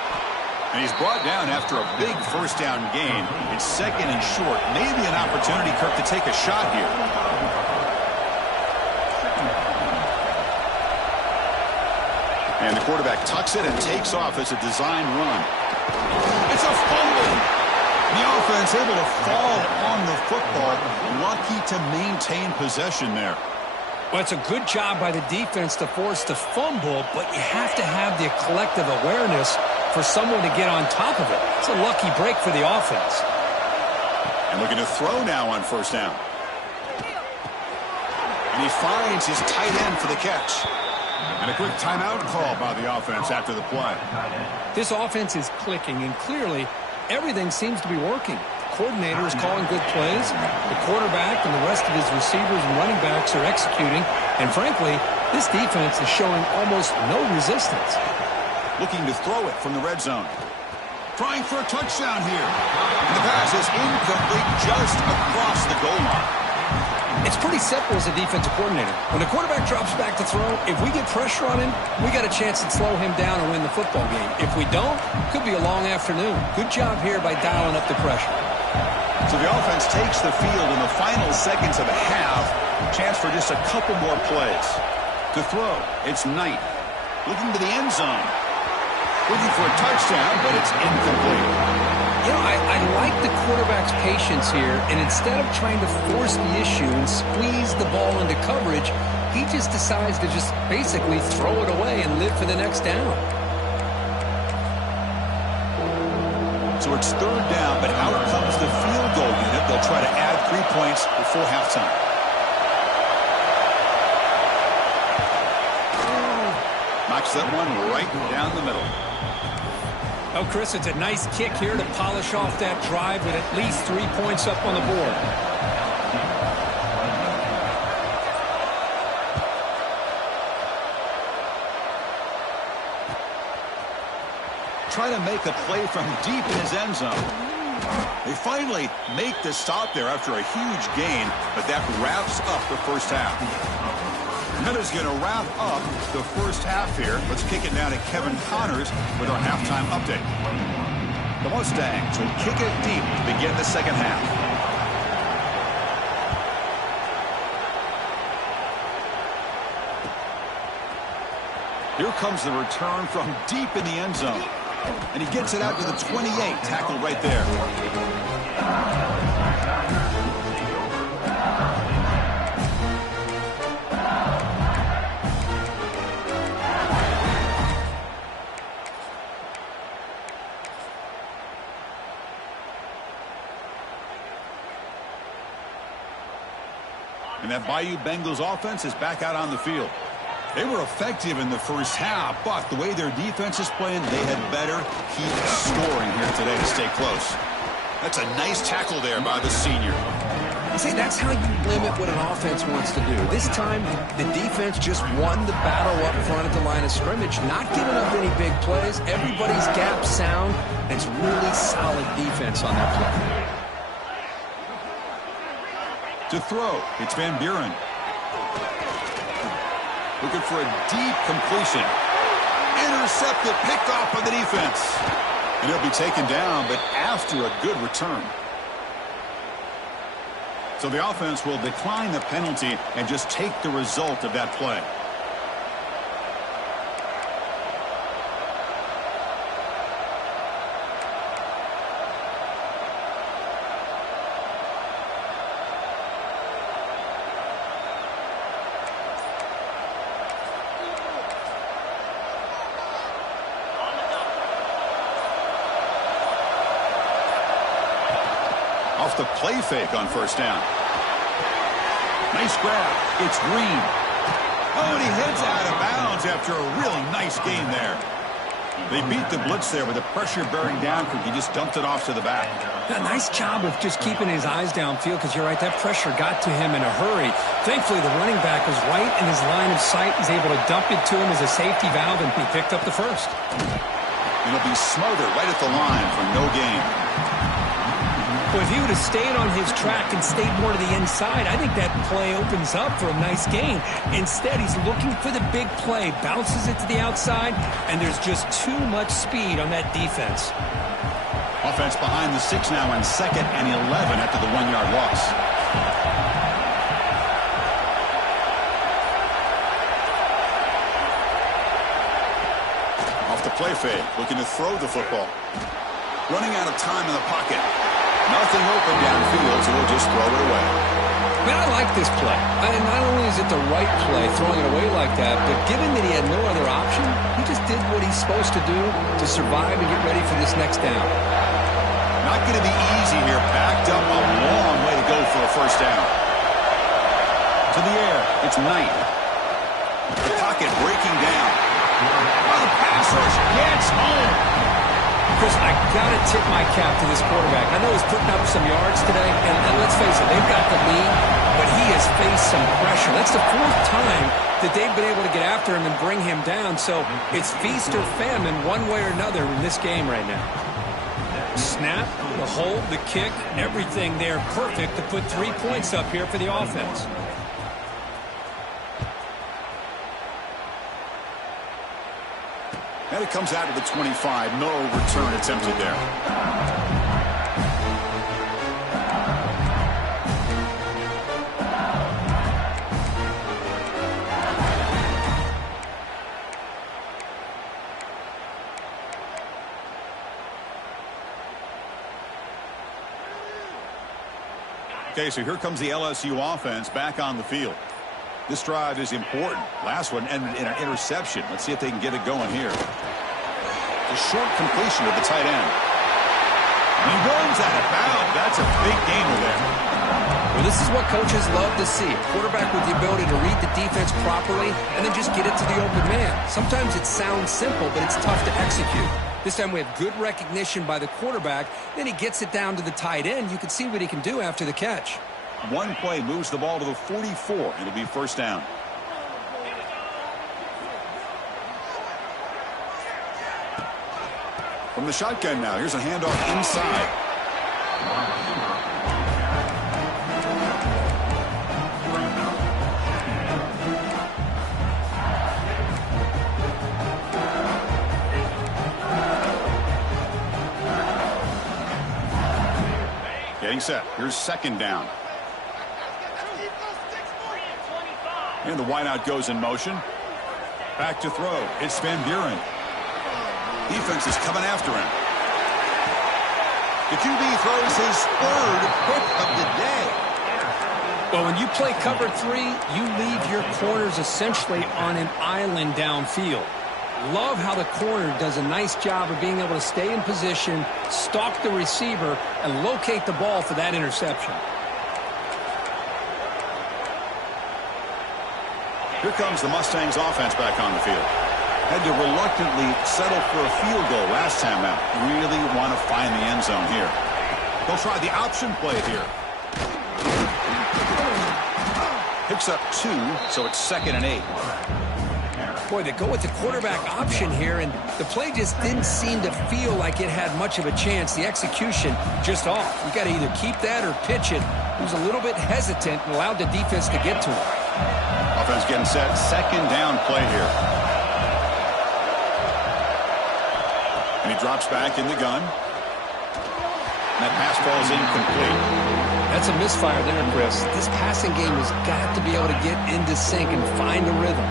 And he's brought down after a big first down gain. It's second and short. Maybe an opportunity, Kirk, to take a shot here. And the quarterback tucks it and takes off as a design run. It's a fumble. The offense able to fall on the football. Lucky to maintain possession there. Well, it's a good job by the defense to force the fumble, but you have to have the collective awareness for someone to get on top of it. It's a lucky break for the offense. And looking to throw now on first down. And he finds his tight end for the catch. And a quick timeout call by the offense after the play. This offense is clicking, and clearly everything seems to be working. The coordinator is calling good plays. The quarterback and the rest of his receivers and running backs are executing. And frankly, this defense is showing almost no resistance. Looking to throw it from the red zone. Trying for a touchdown here. And the pass is incomplete just across the goal line. It's pretty simple as a defensive coordinator. When the quarterback drops back to throw, if we get pressure on him, we got a chance to slow him down and win the football game. If we don't, it could be a long afternoon. Good job here by dialing up the pressure. So the offense takes the field in the final seconds of the half. Chance for just a couple more plays. To throw, it's Knight. Looking to the end zone. Looking for a touchdown, but it's incomplete. You know, I like the quarterback's patience here, and instead of trying to force the issue and squeeze the ball into coverage, he just decides to just basically throw it away and live for the next down. So it's third down, but out comes the field goal unit. They'll try to add 3 points before halftime. Knocks that one right down the middle. Oh, Chris, it's a nice kick here to polish off that drive with at least 3 points up on the board. Trying to make a play from deep in his end zone. They finally make the stop there after a huge gain, but that wraps up the first half. That is going to wrap up the first half here. Let's kick it now to Kevin Connors with our halftime update. The Mustangs will kick it deep to begin the second half. Here comes the return from deep in the end zone. And he gets it out to the 28, tackled right there. And that Bayou Bengals offense is back out on the field. They were effective in the first half, but the way their defense is playing, they had better keep scoring here today to stay close. That's a nice tackle there by the senior. See, that's how you limit what an offense wants to do. This time, the defense just won the battle up front at the line of scrimmage, not giving up any big plays. Everybody's gap sound, and it's really solid defense on that play. To throw, it's Van Buren. Looking for a deep completion. Intercepted, picked off by the defense. And he'll be taken down, but after a good return. So the offense will decline the penalty and just take the result of that play. Off the play fake on first down. Nice grab. It's Green. Oh, and he heads out of bounds after a really nice gain there. They beat the blitz there with the pressure bearing down. He just dumped it off to the back. A nice job of just keeping his eyes downfield because you're right, that pressure got to him in a hurry. Thankfully, the running back was right in his line of sight. He's able to dump it to him as a safety valve, and he picked up the first. It'll be smothered right at the line for no gain. Well, if he would have stayed on his track and stayed more to the inside, I think that play opens up for a nice gain. Instead, he's looking for the big play, bounces it to the outside, and there's just too much speed on that defense. Offense behind the 6 now on 2nd and 11 after the 1-yard loss. Off the play fake, looking to throw the football. Running out of time in the pocket. Nothing open downfield, so we'll just throw it away. Man, I like this play. Not only is it the right play, throwing it away like that, but given that he had no other option, he just did what he's supposed to do to survive and get ready for this next down. Not going to be easy here. Backed up a long way to go for a first down. To the air, it's Knight. The pocket breaking down. Oh, the pass rush gets home. Chris, I got to tip my cap to this quarterback. I know he's putting up some yards today, and let's face it, they've got the lead, but he has faced some pressure. That's the 4th time that they've been able to get after him and bring him down, so it's feast or famine one way or another in this game right now. Snap, the hold, the kick, everything there perfect to put 3 points up here for the offense. And it comes out to the 25. No return attempted there. Okay, so here comes the LSU offense back on the field. This drive is important. Last one ended in an interception. Let's see if they can get it going here. A short completion to the tight end. He runs out of bounds. That's a big gainer there. Well, this is what coaches love to see. A quarterback with the ability to read the defense properly and then just get it to the open man. Sometimes it sounds simple, but it's tough to execute. This time we have good recognition by the quarterback. Then he gets it down to the tight end. You can see what he can do after the catch. One play moves the ball to the 44, and it'll be first down. From the shotgun now, here's a handoff inside. Getting set. Here's second down. And the wideout goes in motion. Back to throw. It's Van Buren. Defense is coming after him. The QB throws his third hit of the day. Well, when you play cover 3, you leave your corners essentially on an island downfield. Love how the corner does a nice job of being able to stay in position, stalk the receiver, and locate the ball for that interception. Here comes the Mustangs offense back on the field. Had to reluctantly settle for a field goal last time out. Really want to find the end zone here. They'll try the option play here. Picks up 2, so it's 2nd and 8. Boy, they go with the quarterback option here, and the play just didn't seem to feel like it had much of a chance. The execution just off. You got to either keep that or pitch it. He was a little bit hesitant and allowed the defense to get to him. Offense getting set. 2nd down play here. And he drops back in the gun. And that pass falls incomplete. That's a misfire there, Chris. This passing game has got to be able to get into sync and find a rhythm.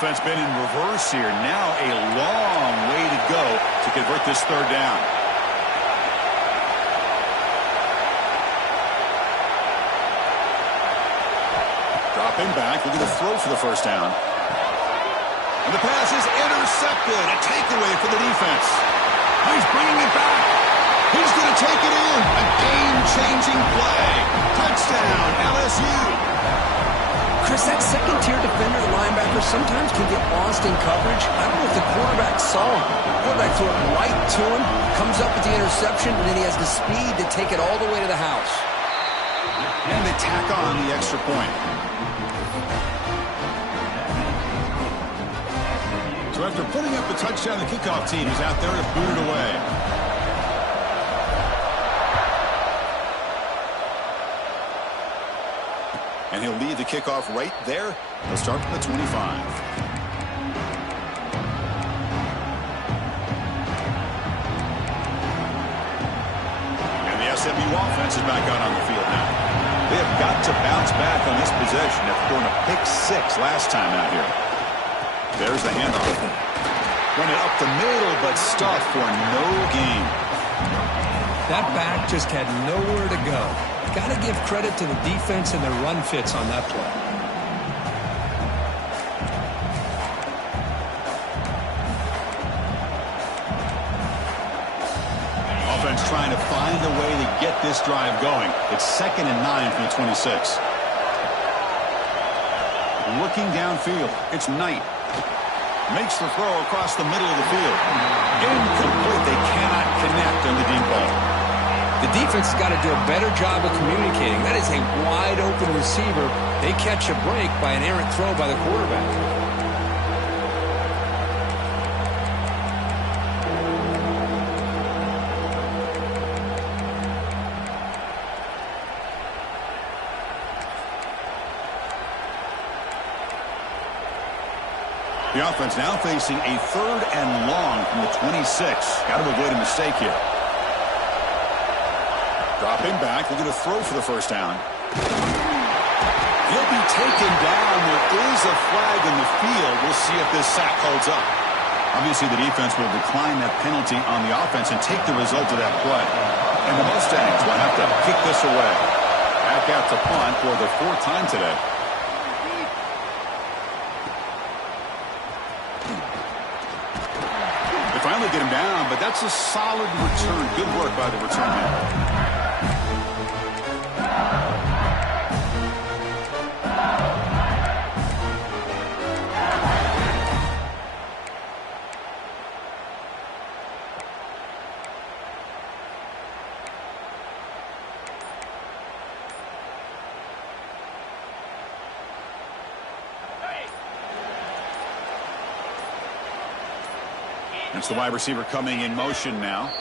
Offense been in reverse here. Now a long way to go to convert this 3rd down. Dropping back, looking to throw for the 1st down. And the pass is intercepted. A takeaway for the defense. He's bringing it back. He's going to take it in. A game-changing play. Touchdown, LSU. Chris, that second-tier defender, the linebacker, sometimes can get lost in coverage. I don't know if the quarterback saw him. The quarterback threw it right to him, comes up with the interception, and then he has the speed to take it all the way to the house. And they tack on the extra point. So after putting up the touchdown, the kickoff team is out there to boot it away. And he'll lead the kickoff right there. He'll start from the 25. And the SMU offense is back out on the field now. They have got to bounce back on this possession after throwing a pick 6 last time out here. There's the handoff. Run it up the middle, but stuffed for no gain. That back just had nowhere to go. Got to give credit to the defense and their run fits on that play. Offense trying to find a way to get this drive going. It's 2nd and 9 from the 26. Looking downfield. It's Knight. Makes the throw across the middle of the field. Incomplete. They cannot connect on the deep ball. The defense has got to do a better job of communicating. That is a wide-open receiver. They catch a break by an errant throw by the quarterback. The offense now facing a 3rd and long from the 26. Got to avoid a mistake here. Dropping back, looking to throw for the 1st down. He'll be taken down. There is a flag in the field. We'll see if this sack holds up. Obviously, the defense will decline that penalty on the offense and take the result of that play. And the Mustangs will have to kick this away. Back out to punt for the 4th time today. They finally get him down, but that's a solid return. Good work by the return man. It's the wide receiver coming in motion now.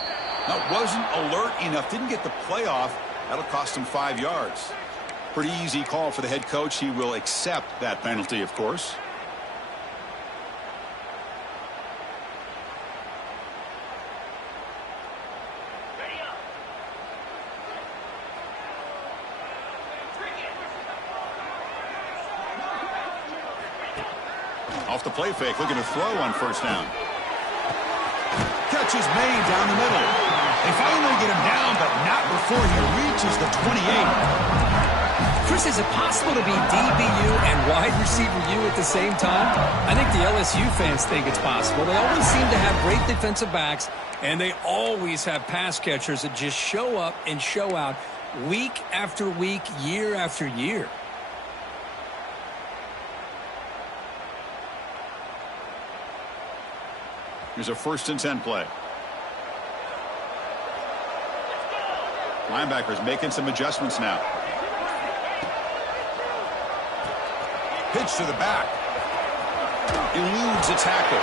That wasn't alert enough. Didn't get the play off. That'll cost him 5 yards. Pretty easy call for the head coach. He will accept that penalty, of course. Off the play fake, looking to throw on first down. Catch is made down the middle. They finally get him down, but not before he reaches the 28. Chris, is it possible to be DBU and wide receiver U at the same time? I think the LSU fans think it's possible. They always seem to have great defensive backs, and they always have pass catchers that just show up and show out week after week, year after year. Here's a 1st and 10 play. Linebackers making some adjustments now. Pitch to the back. Eludes a tackle.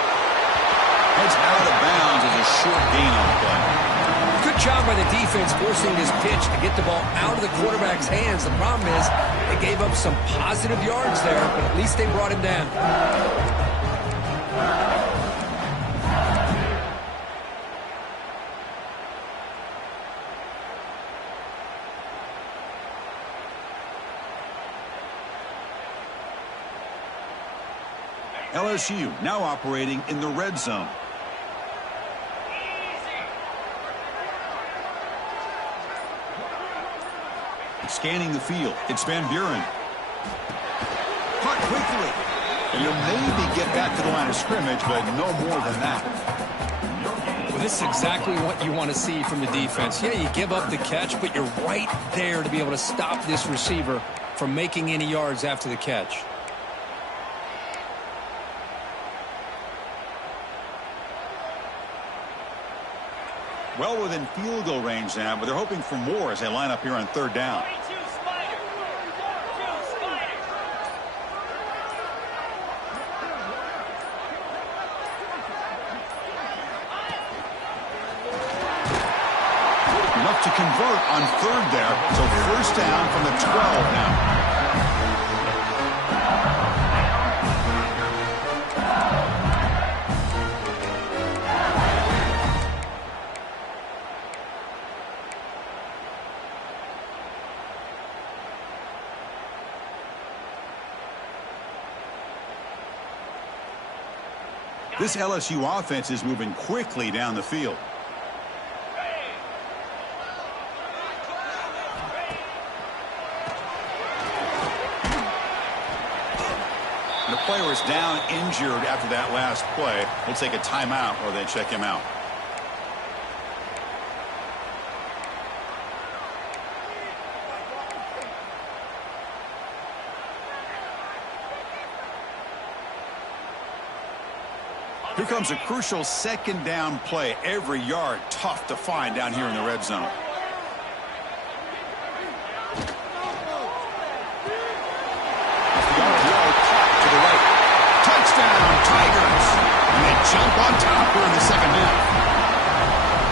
Heads out of bounds as a short gain on the play. Good job by the defense forcing this pitch to get the ball out of the quarterback's hands. The problem is they gave up some positive yards there, but at least they brought him down. LSU now operating in the red zone. Scanning the field. It's Van Buren. Caught quickly. And you'll maybe get back to the line of scrimmage, but no more than that. Well, this is exactly what you want to see from the defense. Yeah, you give up the catch, but you're right there to be able to stop this receiver from making any yards after the catch. Well within field goal range now, but they're hoping for more as they line up here on 3rd down. Enough to convert on 3rd there, so 1st down from the 12 now. This LSU offense is moving quickly down the field. The player is down injured after that last play. We'll take a timeout or they check him out. Here comes a crucial 2nd down play. Every yard tough to find down here in the red zone. To the right. Touchdown, Tigers. And they jump on top here in the 2nd half.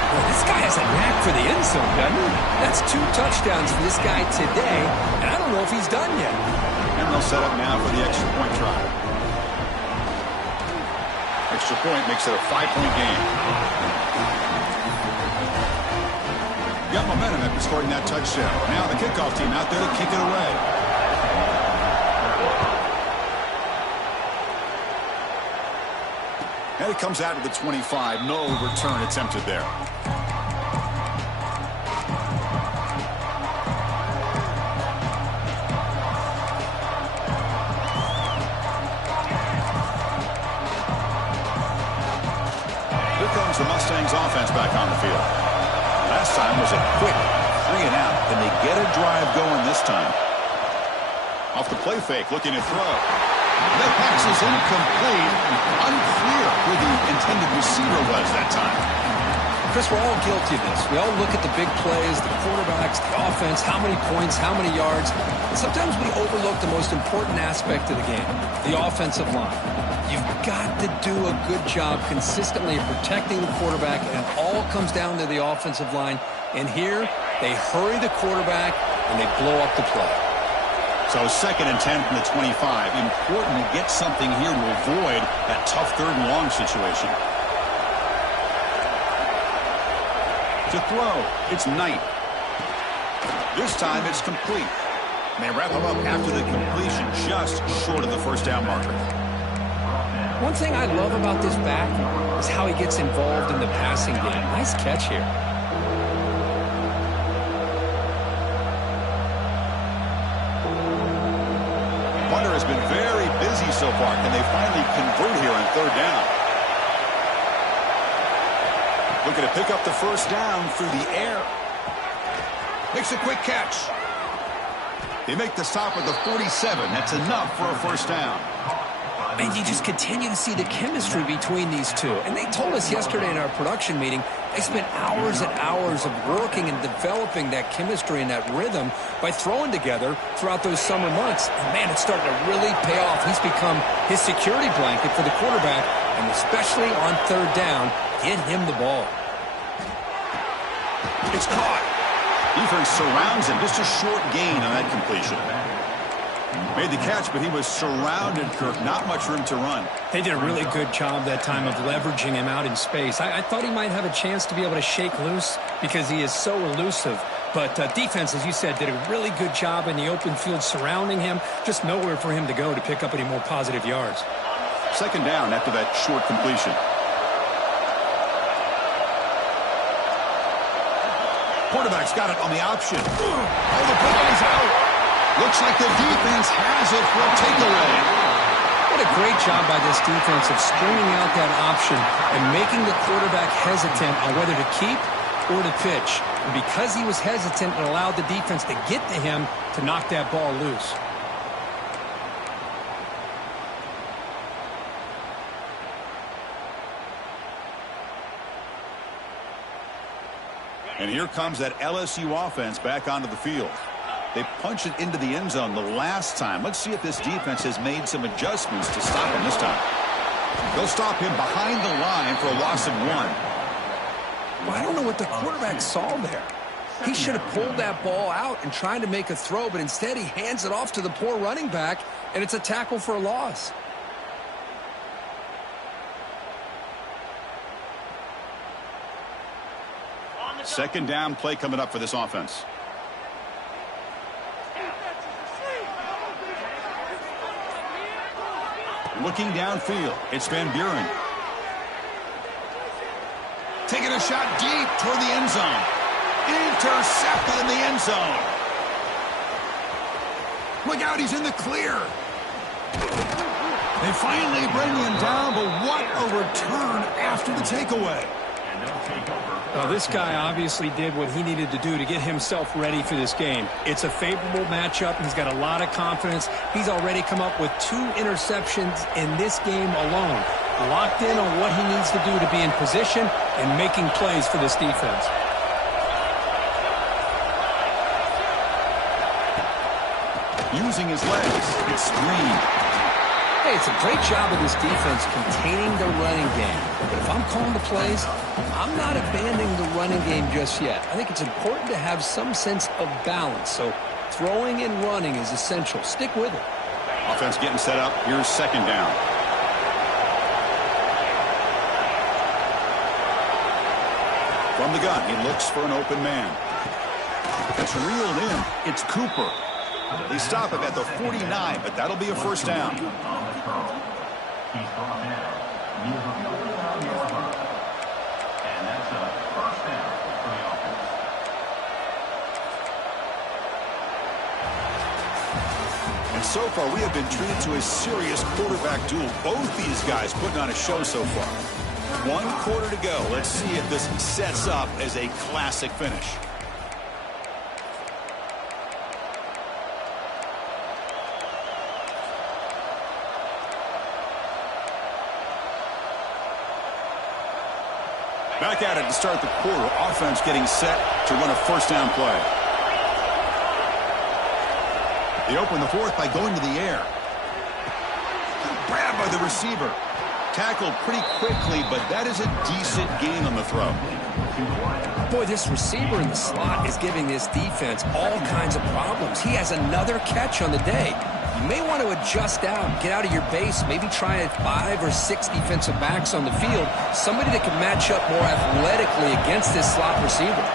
Well, this guy has a knack for the end zone, doesn't he? That's 2 touchdowns for this guy today, and I don't know if he's done yet. And they'll set up now for the extra point try. Extra point makes it a 5-point game. Got momentum after scoring that touchdown. Now the kickoff team out there to kick it away. And it comes out to the 25. No return attempted there. The Mustangs offense back on the field. Last time was a quick 3 and out. Can they get a drive going this time? Off the play fake, looking to throw. The pass is incomplete. Unclear who the intended receiver was that time. Chris, we're all guilty of this. We all look at the big plays, the quarterbacks, the offense, how many points, how many yards. And sometimes we overlook the most important aspect of the game, the offensive line. You've got to do a good job consistently of protecting the quarterback, and it all comes down to the offensive line. And here, they hurry the quarterback, and they blow up the play. So 2nd and 10 from the 25. Important to get something here to avoid that tough 3rd and long situation. To throw, it's Knight. This time it's complete. And they wrap him up after the completion, just short of the 1st down marker. One thing I love about this back is how he gets involved in the passing game. Nice catch here. Punter has been very busy so far. Can they finally convert here on 3rd down? Looking to pick up the 1st down through the air. Makes a quick catch. They make the stop at the 47. That's enough for a 1st down. And you just continue to see the chemistry between these two. And they told us yesterday in our production meeting, they spent hours and hours of working and developing that chemistry and that rhythm by throwing together throughout those summer months. And, man, it's starting to really pay off. He's become his security blanket for the quarterback, and especially on 3rd down, get him the ball. It's caught. Defense surrounds him. Just a short gain on that completion. Made the catch, but he was surrounded, Kirk. Not much room to run. They did a really good job that time of leveraging him out in space. I thought he might have a chance to be able to shake loose because he is so elusive. But defense, as you said, did a really good job in the open field surrounding him. Just nowhere for him to go to pick up any more positive yards. 2nd down after that short completion. Quarterback's got it on the option. Oh, the ball is out. Looks like the defense has it for a takeaway. What a great job by this defense of stringing out that option and making the quarterback hesitant on whether to keep or to pitch. And because he was hesitant, it allowed the defense to get to him to knock that ball loose. And here comes that LSU offense back onto the field. They punch it into the end zone the last time. Let's see if this defense has made some adjustments to stop him this time. They'll stop him behind the line for a loss of 1. Well, I don't know what the quarterback saw there. He should have pulled that ball out and tried to make a throw, but instead he hands it off to the poor running back, and it's a tackle for a loss. Second down play coming up for this offense. Looking downfield, it's Van Buren. Taking a shot deep toward the end zone. Intercepted in the end zone. Look out, he's in the clear. They finally bring him down, but what a return after the takeaway. Well, this guy obviously did what he needed to do to get himself ready for this game. It's a favorable matchup. He's got a lot of confidence. He's already come up with 2 interceptions in this game alone. Locked in on what he needs to do to be in position and making plays for this defense. Using his legs, it's screened. Hey, it's a great job of this defense containing the running game. But if I'm calling the plays, I'm not abandoning the running game just yet. I think it's important to have some sense of balance. So throwing and running is essential. Stick with it. Offense getting set up. Here's second down. From the gun, he looks for an open man. It's reeled in. It's Cooper. They stop him at the 49, but that'll be a first down. And so far, we have been treated to a serious quarterback duel. Both these guys putting on a show so far. 1 quarter to go. Let's see if this sets up as a classic finish. Back at it to start the quarter. Offense getting set to run a first down play. They open the fourth by going to the air. Grabbed by the receiver. Tackled pretty quickly, but that is a decent gain on the throw. Boy, this receiver in the slot is giving this defense all kinds of problems. He has another catch on the day. You may want to adjust out, get out of your base, maybe try 5 or 6 defensive backs on the field, somebody that can match up more athletically against this slot receiver.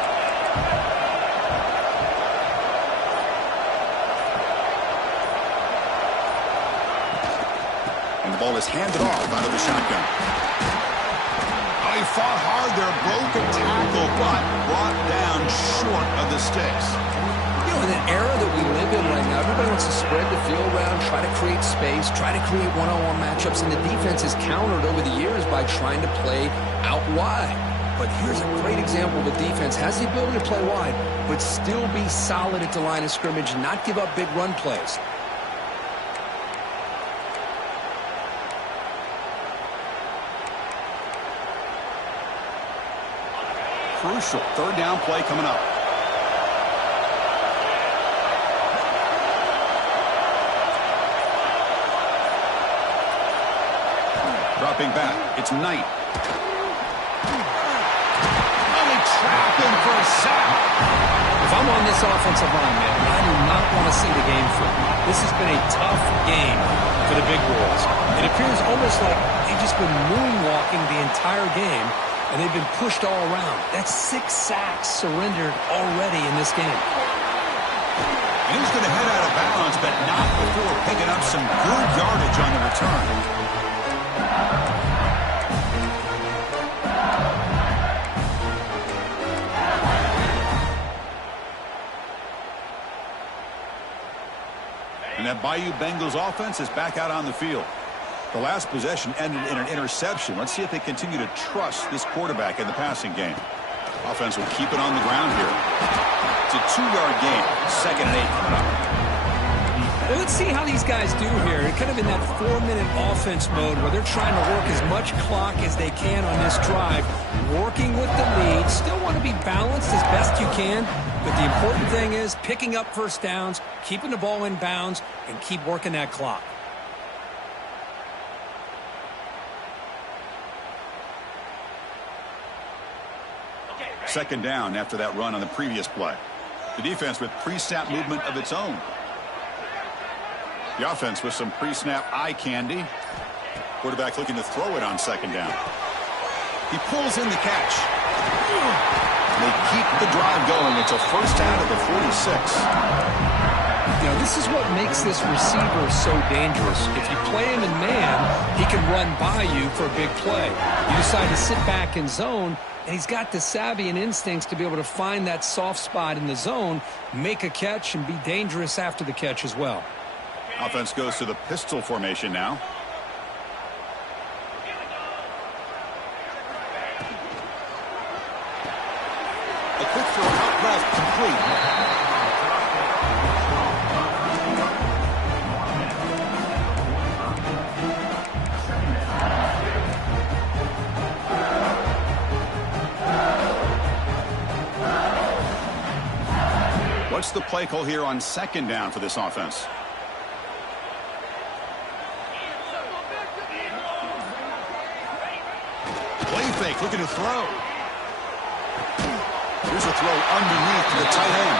And the ball is handed off out of the shotgun. Oh, he fought hard there, broke a tackle, but brought down short of the sticks. You know, in an era that we live in right now, everybody wants to spread the field around, try to create space, try to create one-on-one matchups, and the defense has countered over the years by trying to play out wide. But here's a great example of a defense has the ability to play wide, but still be solid at the line of scrimmage and not give up big run plays. Crucial third down play coming up. Dropping back, it's Knight. Only trap him for a sack. If I'm on this offensive line, man, I do not want to see the game flip. This has been a tough game for the big boys. It appears almost like they've just been moonwalking the entire game, and they've been pushed all around. That's 6 sacks surrendered already in this game. And he's going to head out of bounds, but not before picking up some good yardage on the return. And that Bayou Bengals offense is back out on the field. The last possession ended in an interception. Let's see if they continue to trust this quarterback in the passing game. Offense will keep it on the ground here. It's a 2-yard gain. 2nd and 8 coming up. Well, let's see how these guys do here. They're kind of in that 4-minute offense mode where they're trying to work as much clock as they can on this drive, working with the lead. Still want to be balanced as best you can, but the important thing is picking up first downs, keeping the ball in bounds, and keep working that clock. Second down after that run on the previous play. The defense with pre-snap movement of its own. The offense with some pre-snap eye candy. Quarterback looking to throw it on second down. He pulls in the catch. They keep the drive going. It's a first down at the 46. You know, this is what makes this receiver so dangerous. If you play him in man, he can run by you for a big play. You decide to sit back in zone, and he's got the savvy and instincts to be able to find that soft spot in the zone, make a catch, and be dangerous after the catch as well. Offense goes to the pistol formation now. A quick throw out left, complete. What's the play call here on second down for this offense? Play fake, looking to throw. Here's a throw underneath to the tight end.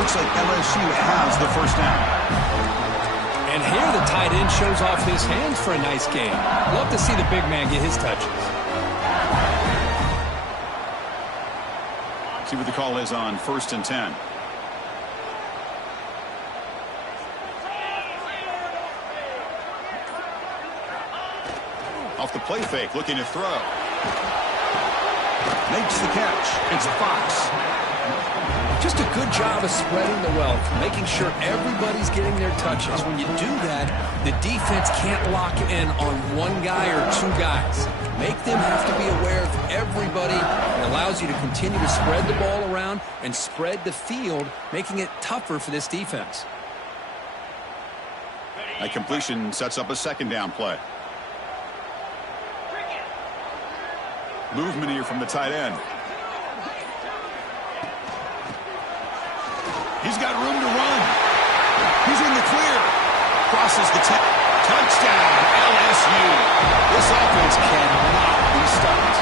Looks like LSU has the first down. And here the tight end shows off his hands for a nice game. Love to see the big man get his touches. See what the call is on 1st and 10. Off the play fake, looking to throw. Makes the catch. It's Fox. Just a good job of spreading the wealth, making sure everybody's getting their touches. When you do that, the defense can't lock in on one guy or 2 guys. Make them have to be aware of everybody. It allows you to continue to spread the ball around and spread the field, making it tougher for this defense. That completion sets up a second down play. Movement here from the tight end. He's got room to run. He's in the clear. Crosses the 10. Touchdown, LSU. This offense cannot be stopped.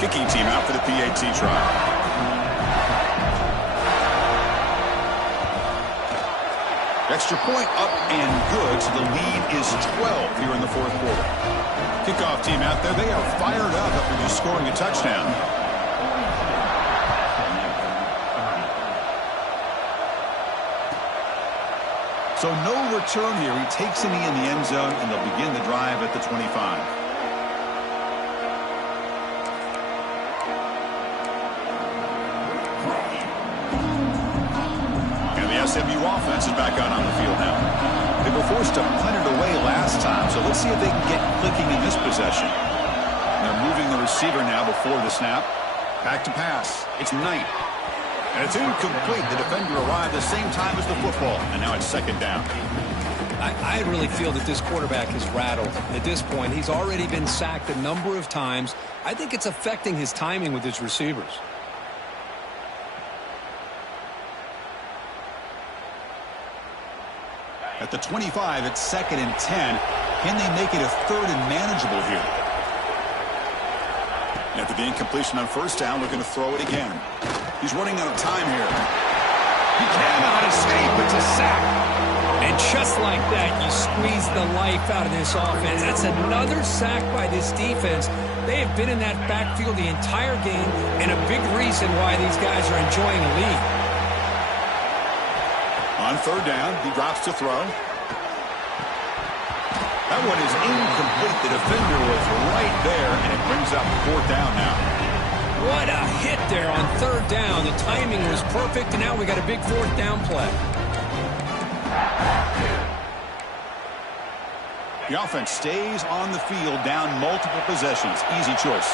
Kicking team out for the PAT try. Extra point up and good, so the lead is 12 here in the fourth quarter. Kickoff team out there, they are fired up after just scoring a touchdown. So no return here. He takes a knee in the end zone, and they'll begin the drive at the 25. SMU offense is back out on the field now. They were forced to punt it away last time, so let's see if they can get clicking in this possession. And they're moving the receiver now before the snap. Back to pass. It's Knight. And it's incomplete. The defender arrived the same time as the football, and now it's second down. I really feel that this quarterback is rattled. At this point, he's already been sacked a number of times. I think it's affecting his timing with his receivers. At the 25, it's second and 10. Can they make it a third and manageable here? After the incompletion on first down, looking to throw it again. He's running out of time here. He cannot escape. It's a sack. And just like that, you squeeze the life out of this offense. That's another sack by this defense. They have been in that backfield the entire game, and a big reason why these guys are enjoying the lead. On third down, he drops to throw. That one is incomplete. The defender was right there, and it brings up fourth down now. What a hit there on third down. The timing was perfect, and now we got a big fourth down play. The offense stays on the field, down multiple possessions. Easy choice.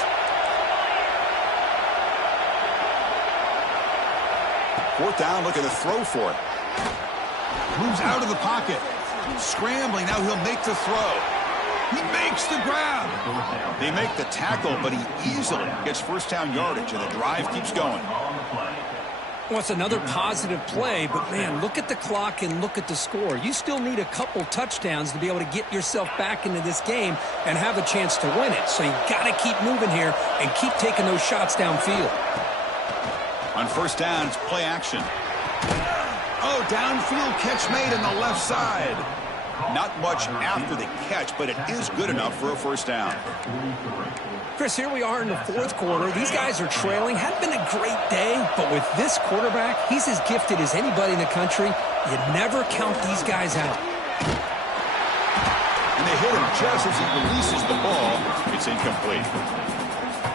Fourth down, looking to throw for it. Moves out of the pocket. Scrambling, now he'll make the throw. He makes the grab. They make the tackle, but he easily gets first down yardage, and the drive keeps going. Well, it's another positive play, but, man, look at the clock and look at the score. You still need a couple touchdowns to be able to get yourself back into this game and have a chance to win it. So you got to keep moving here and keep taking those shots downfield. On first down, it's play action. Oh, downfield catch made on the left side. Not much after the catch, but it is good enough for a first down. Chris, here we are in the fourth quarter. These guys are trailing. Hadn't been a great day, but with this quarterback, he's as gifted as anybody in the country. You never count these guys out. And they hit him just as he releases the ball. It's incomplete.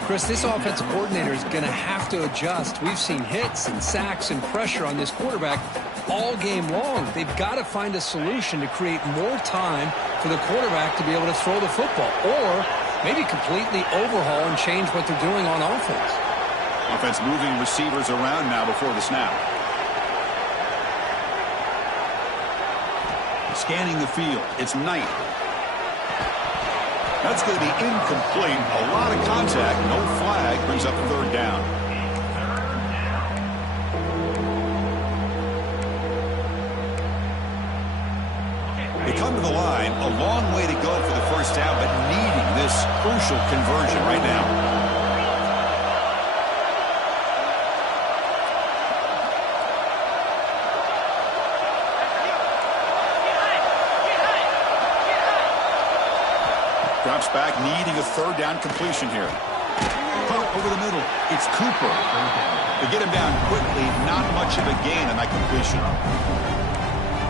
Chris, this offensive coordinator is going to have to adjust. We've seen hits and sacks and pressure on this quarterback all game long. They've got to find a solution to create more time for the quarterback to be able to throw the football, or maybe completely overhaul and change what they're doing on offense. Offense moving receivers around now before the snap. Scanning the field. It's Knight. That's going to be incomplete. A lot of contact. No flag. Brings up third down. They come to the line. A long way to go for the first down, but needing this crucial conversion right now. Drops back, needing a third down completion here. Pump over the middle. It's Cooper. They get him down quickly. Not much of a gain on that completion.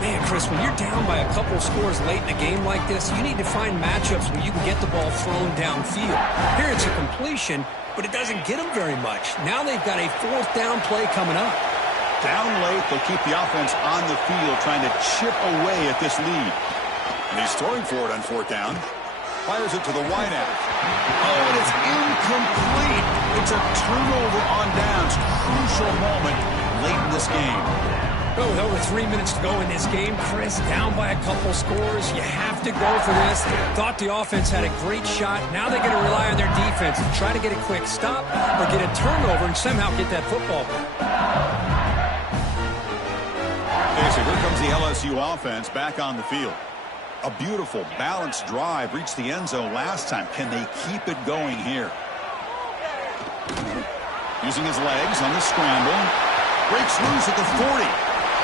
Man, Chris, when you're down by a couple scores late in a game like this, you need to find matchups where you can get the ball thrown downfield. Here it's a completion, but it doesn't get them very much. Now they've got a fourth down play coming up. Down late, they'll keep the offense on the field, trying to chip away at this lead. And he's throwing for it on fourth down. Fires it to the wideout. Oh, and it's incomplete. It's a turnover on downs. Crucial moment late in this game. Oh, with over 3 minutes to go in this game, Chris, down by a couple scores. You have to go for this. Thought the offense had a great shot. Now they're going to rely on their defense to try to get a quick stop or get a turnover and somehow get that football back. Okay, so here comes the LSU offense back on the field. A beautiful, balanced drive reached the end zone last time. Can they keep it going here? Using his legs on the scramble. Breaks loose at the 40.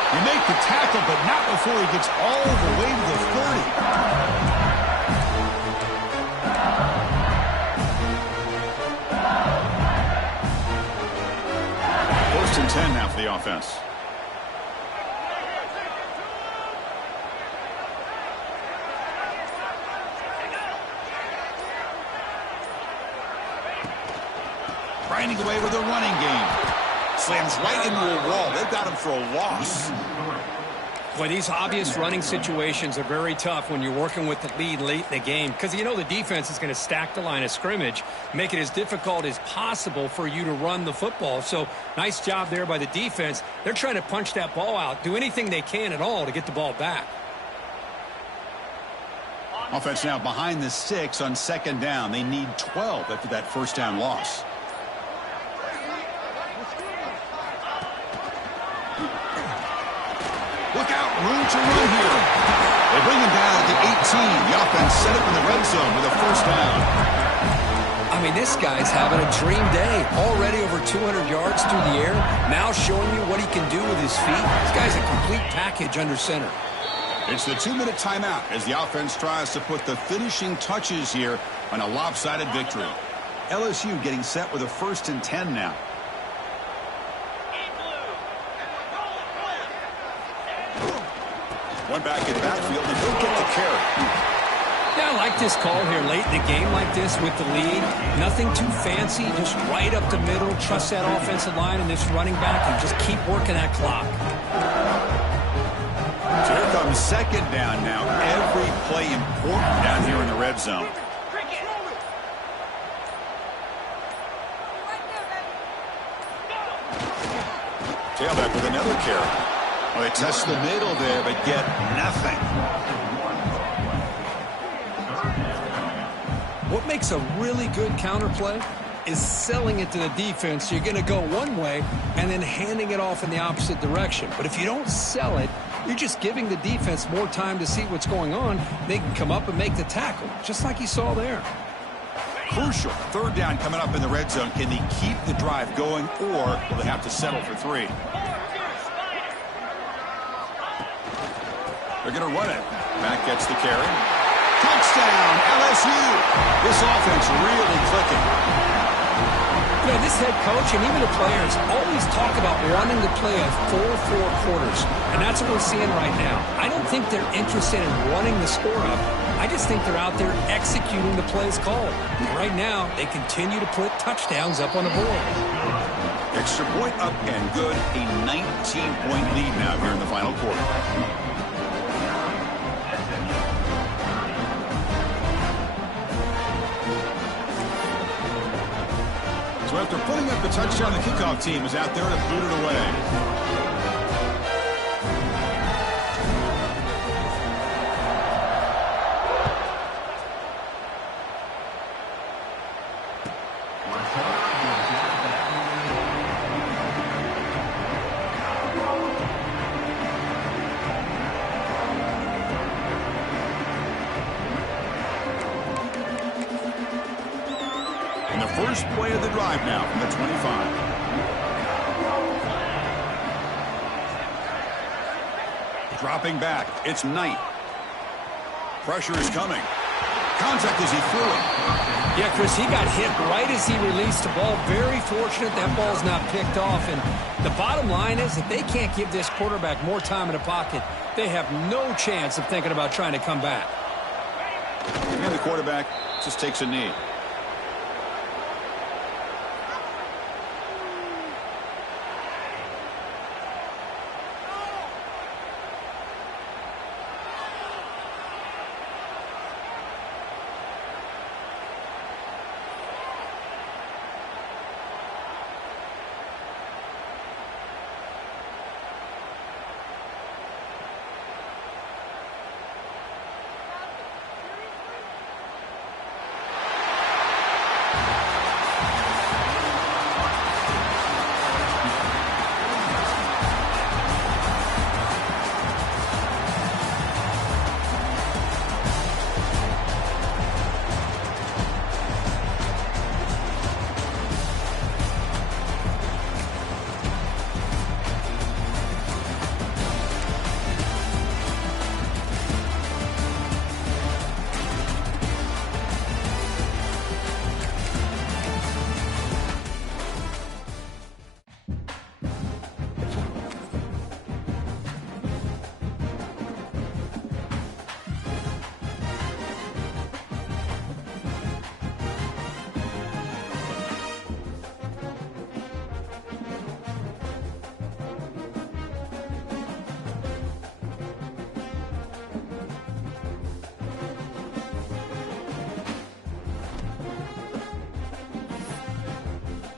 You make the tackle, but not before he gets all the way to the 30. First and 10 now for the offense. Grinding away with a running game. Slams right into a wall. They've got him for a loss. Boy, these obvious running situations are very tough when you're working with the lead late in the game because you know the defense is going to stack the line of scrimmage, make it as difficult as possible for you to run the football. So nice job there by the defense. They're trying to punch that ball out, do anything they can at all to get the ball back. Offense now behind the 6 on second down. They need 12 after that first down loss. Look out, room to run here. They bring him down at the 18. The offense set up in the red zone with a first down. I mean, this guy's having a dream day. Already over 200 yards through the air. Now showing you what he can do with his feet. This guy's a complete package under center. It's the 2-minute timeout as the offense tries to put the finishing touches here on a lopsided victory. LSU getting set with a first and 10 now. One back in the backfield, and he'll get the carry. Yeah, I like this call here late in the game like this with the lead. Nothing too fancy, just right up the middle. Trust that offensive line and this running back and just keep working that clock. So here comes second down now. Every play important down here in the red zone. Tailback with another carry. Well, they test the middle there, but get nothing. What makes a really good counter play is selling it to the defense. You're going to go one way and then handing it off in the opposite direction. But if you don't sell it, you're just giving the defense more time to see what's going on. They can come up and make the tackle, just like you saw there. Crucial. Third down coming up in the red zone. Can they keep the drive going, or will they have to settle for 3? They're going to run it. Mack gets the carry. Touchdown, LSU. This offense really clicking. You know, this head coach and even the players always talk about wanting to play a full 4 quarters, and that's what we're seeing right now. I don't think they're interested in running the score up. I just think they're out there executing the plays called. And right now, they continue to put touchdowns up on the board. Extra point up and good. A 19-point lead now here in the final quarter. So after putting up the touchdown, the kickoff team is out there to boot it away. First play of the drive now from the 25. Dropping back. It's Knight. Pressure is coming. Contact as he threw it. Yeah, Chris, he got hit right as he released the ball. Very fortunate that ball's not picked off. And the bottom line is that they can't give this quarterback more time in the pocket. They have no chance of thinking about trying to come back. And the quarterback just takes a knee.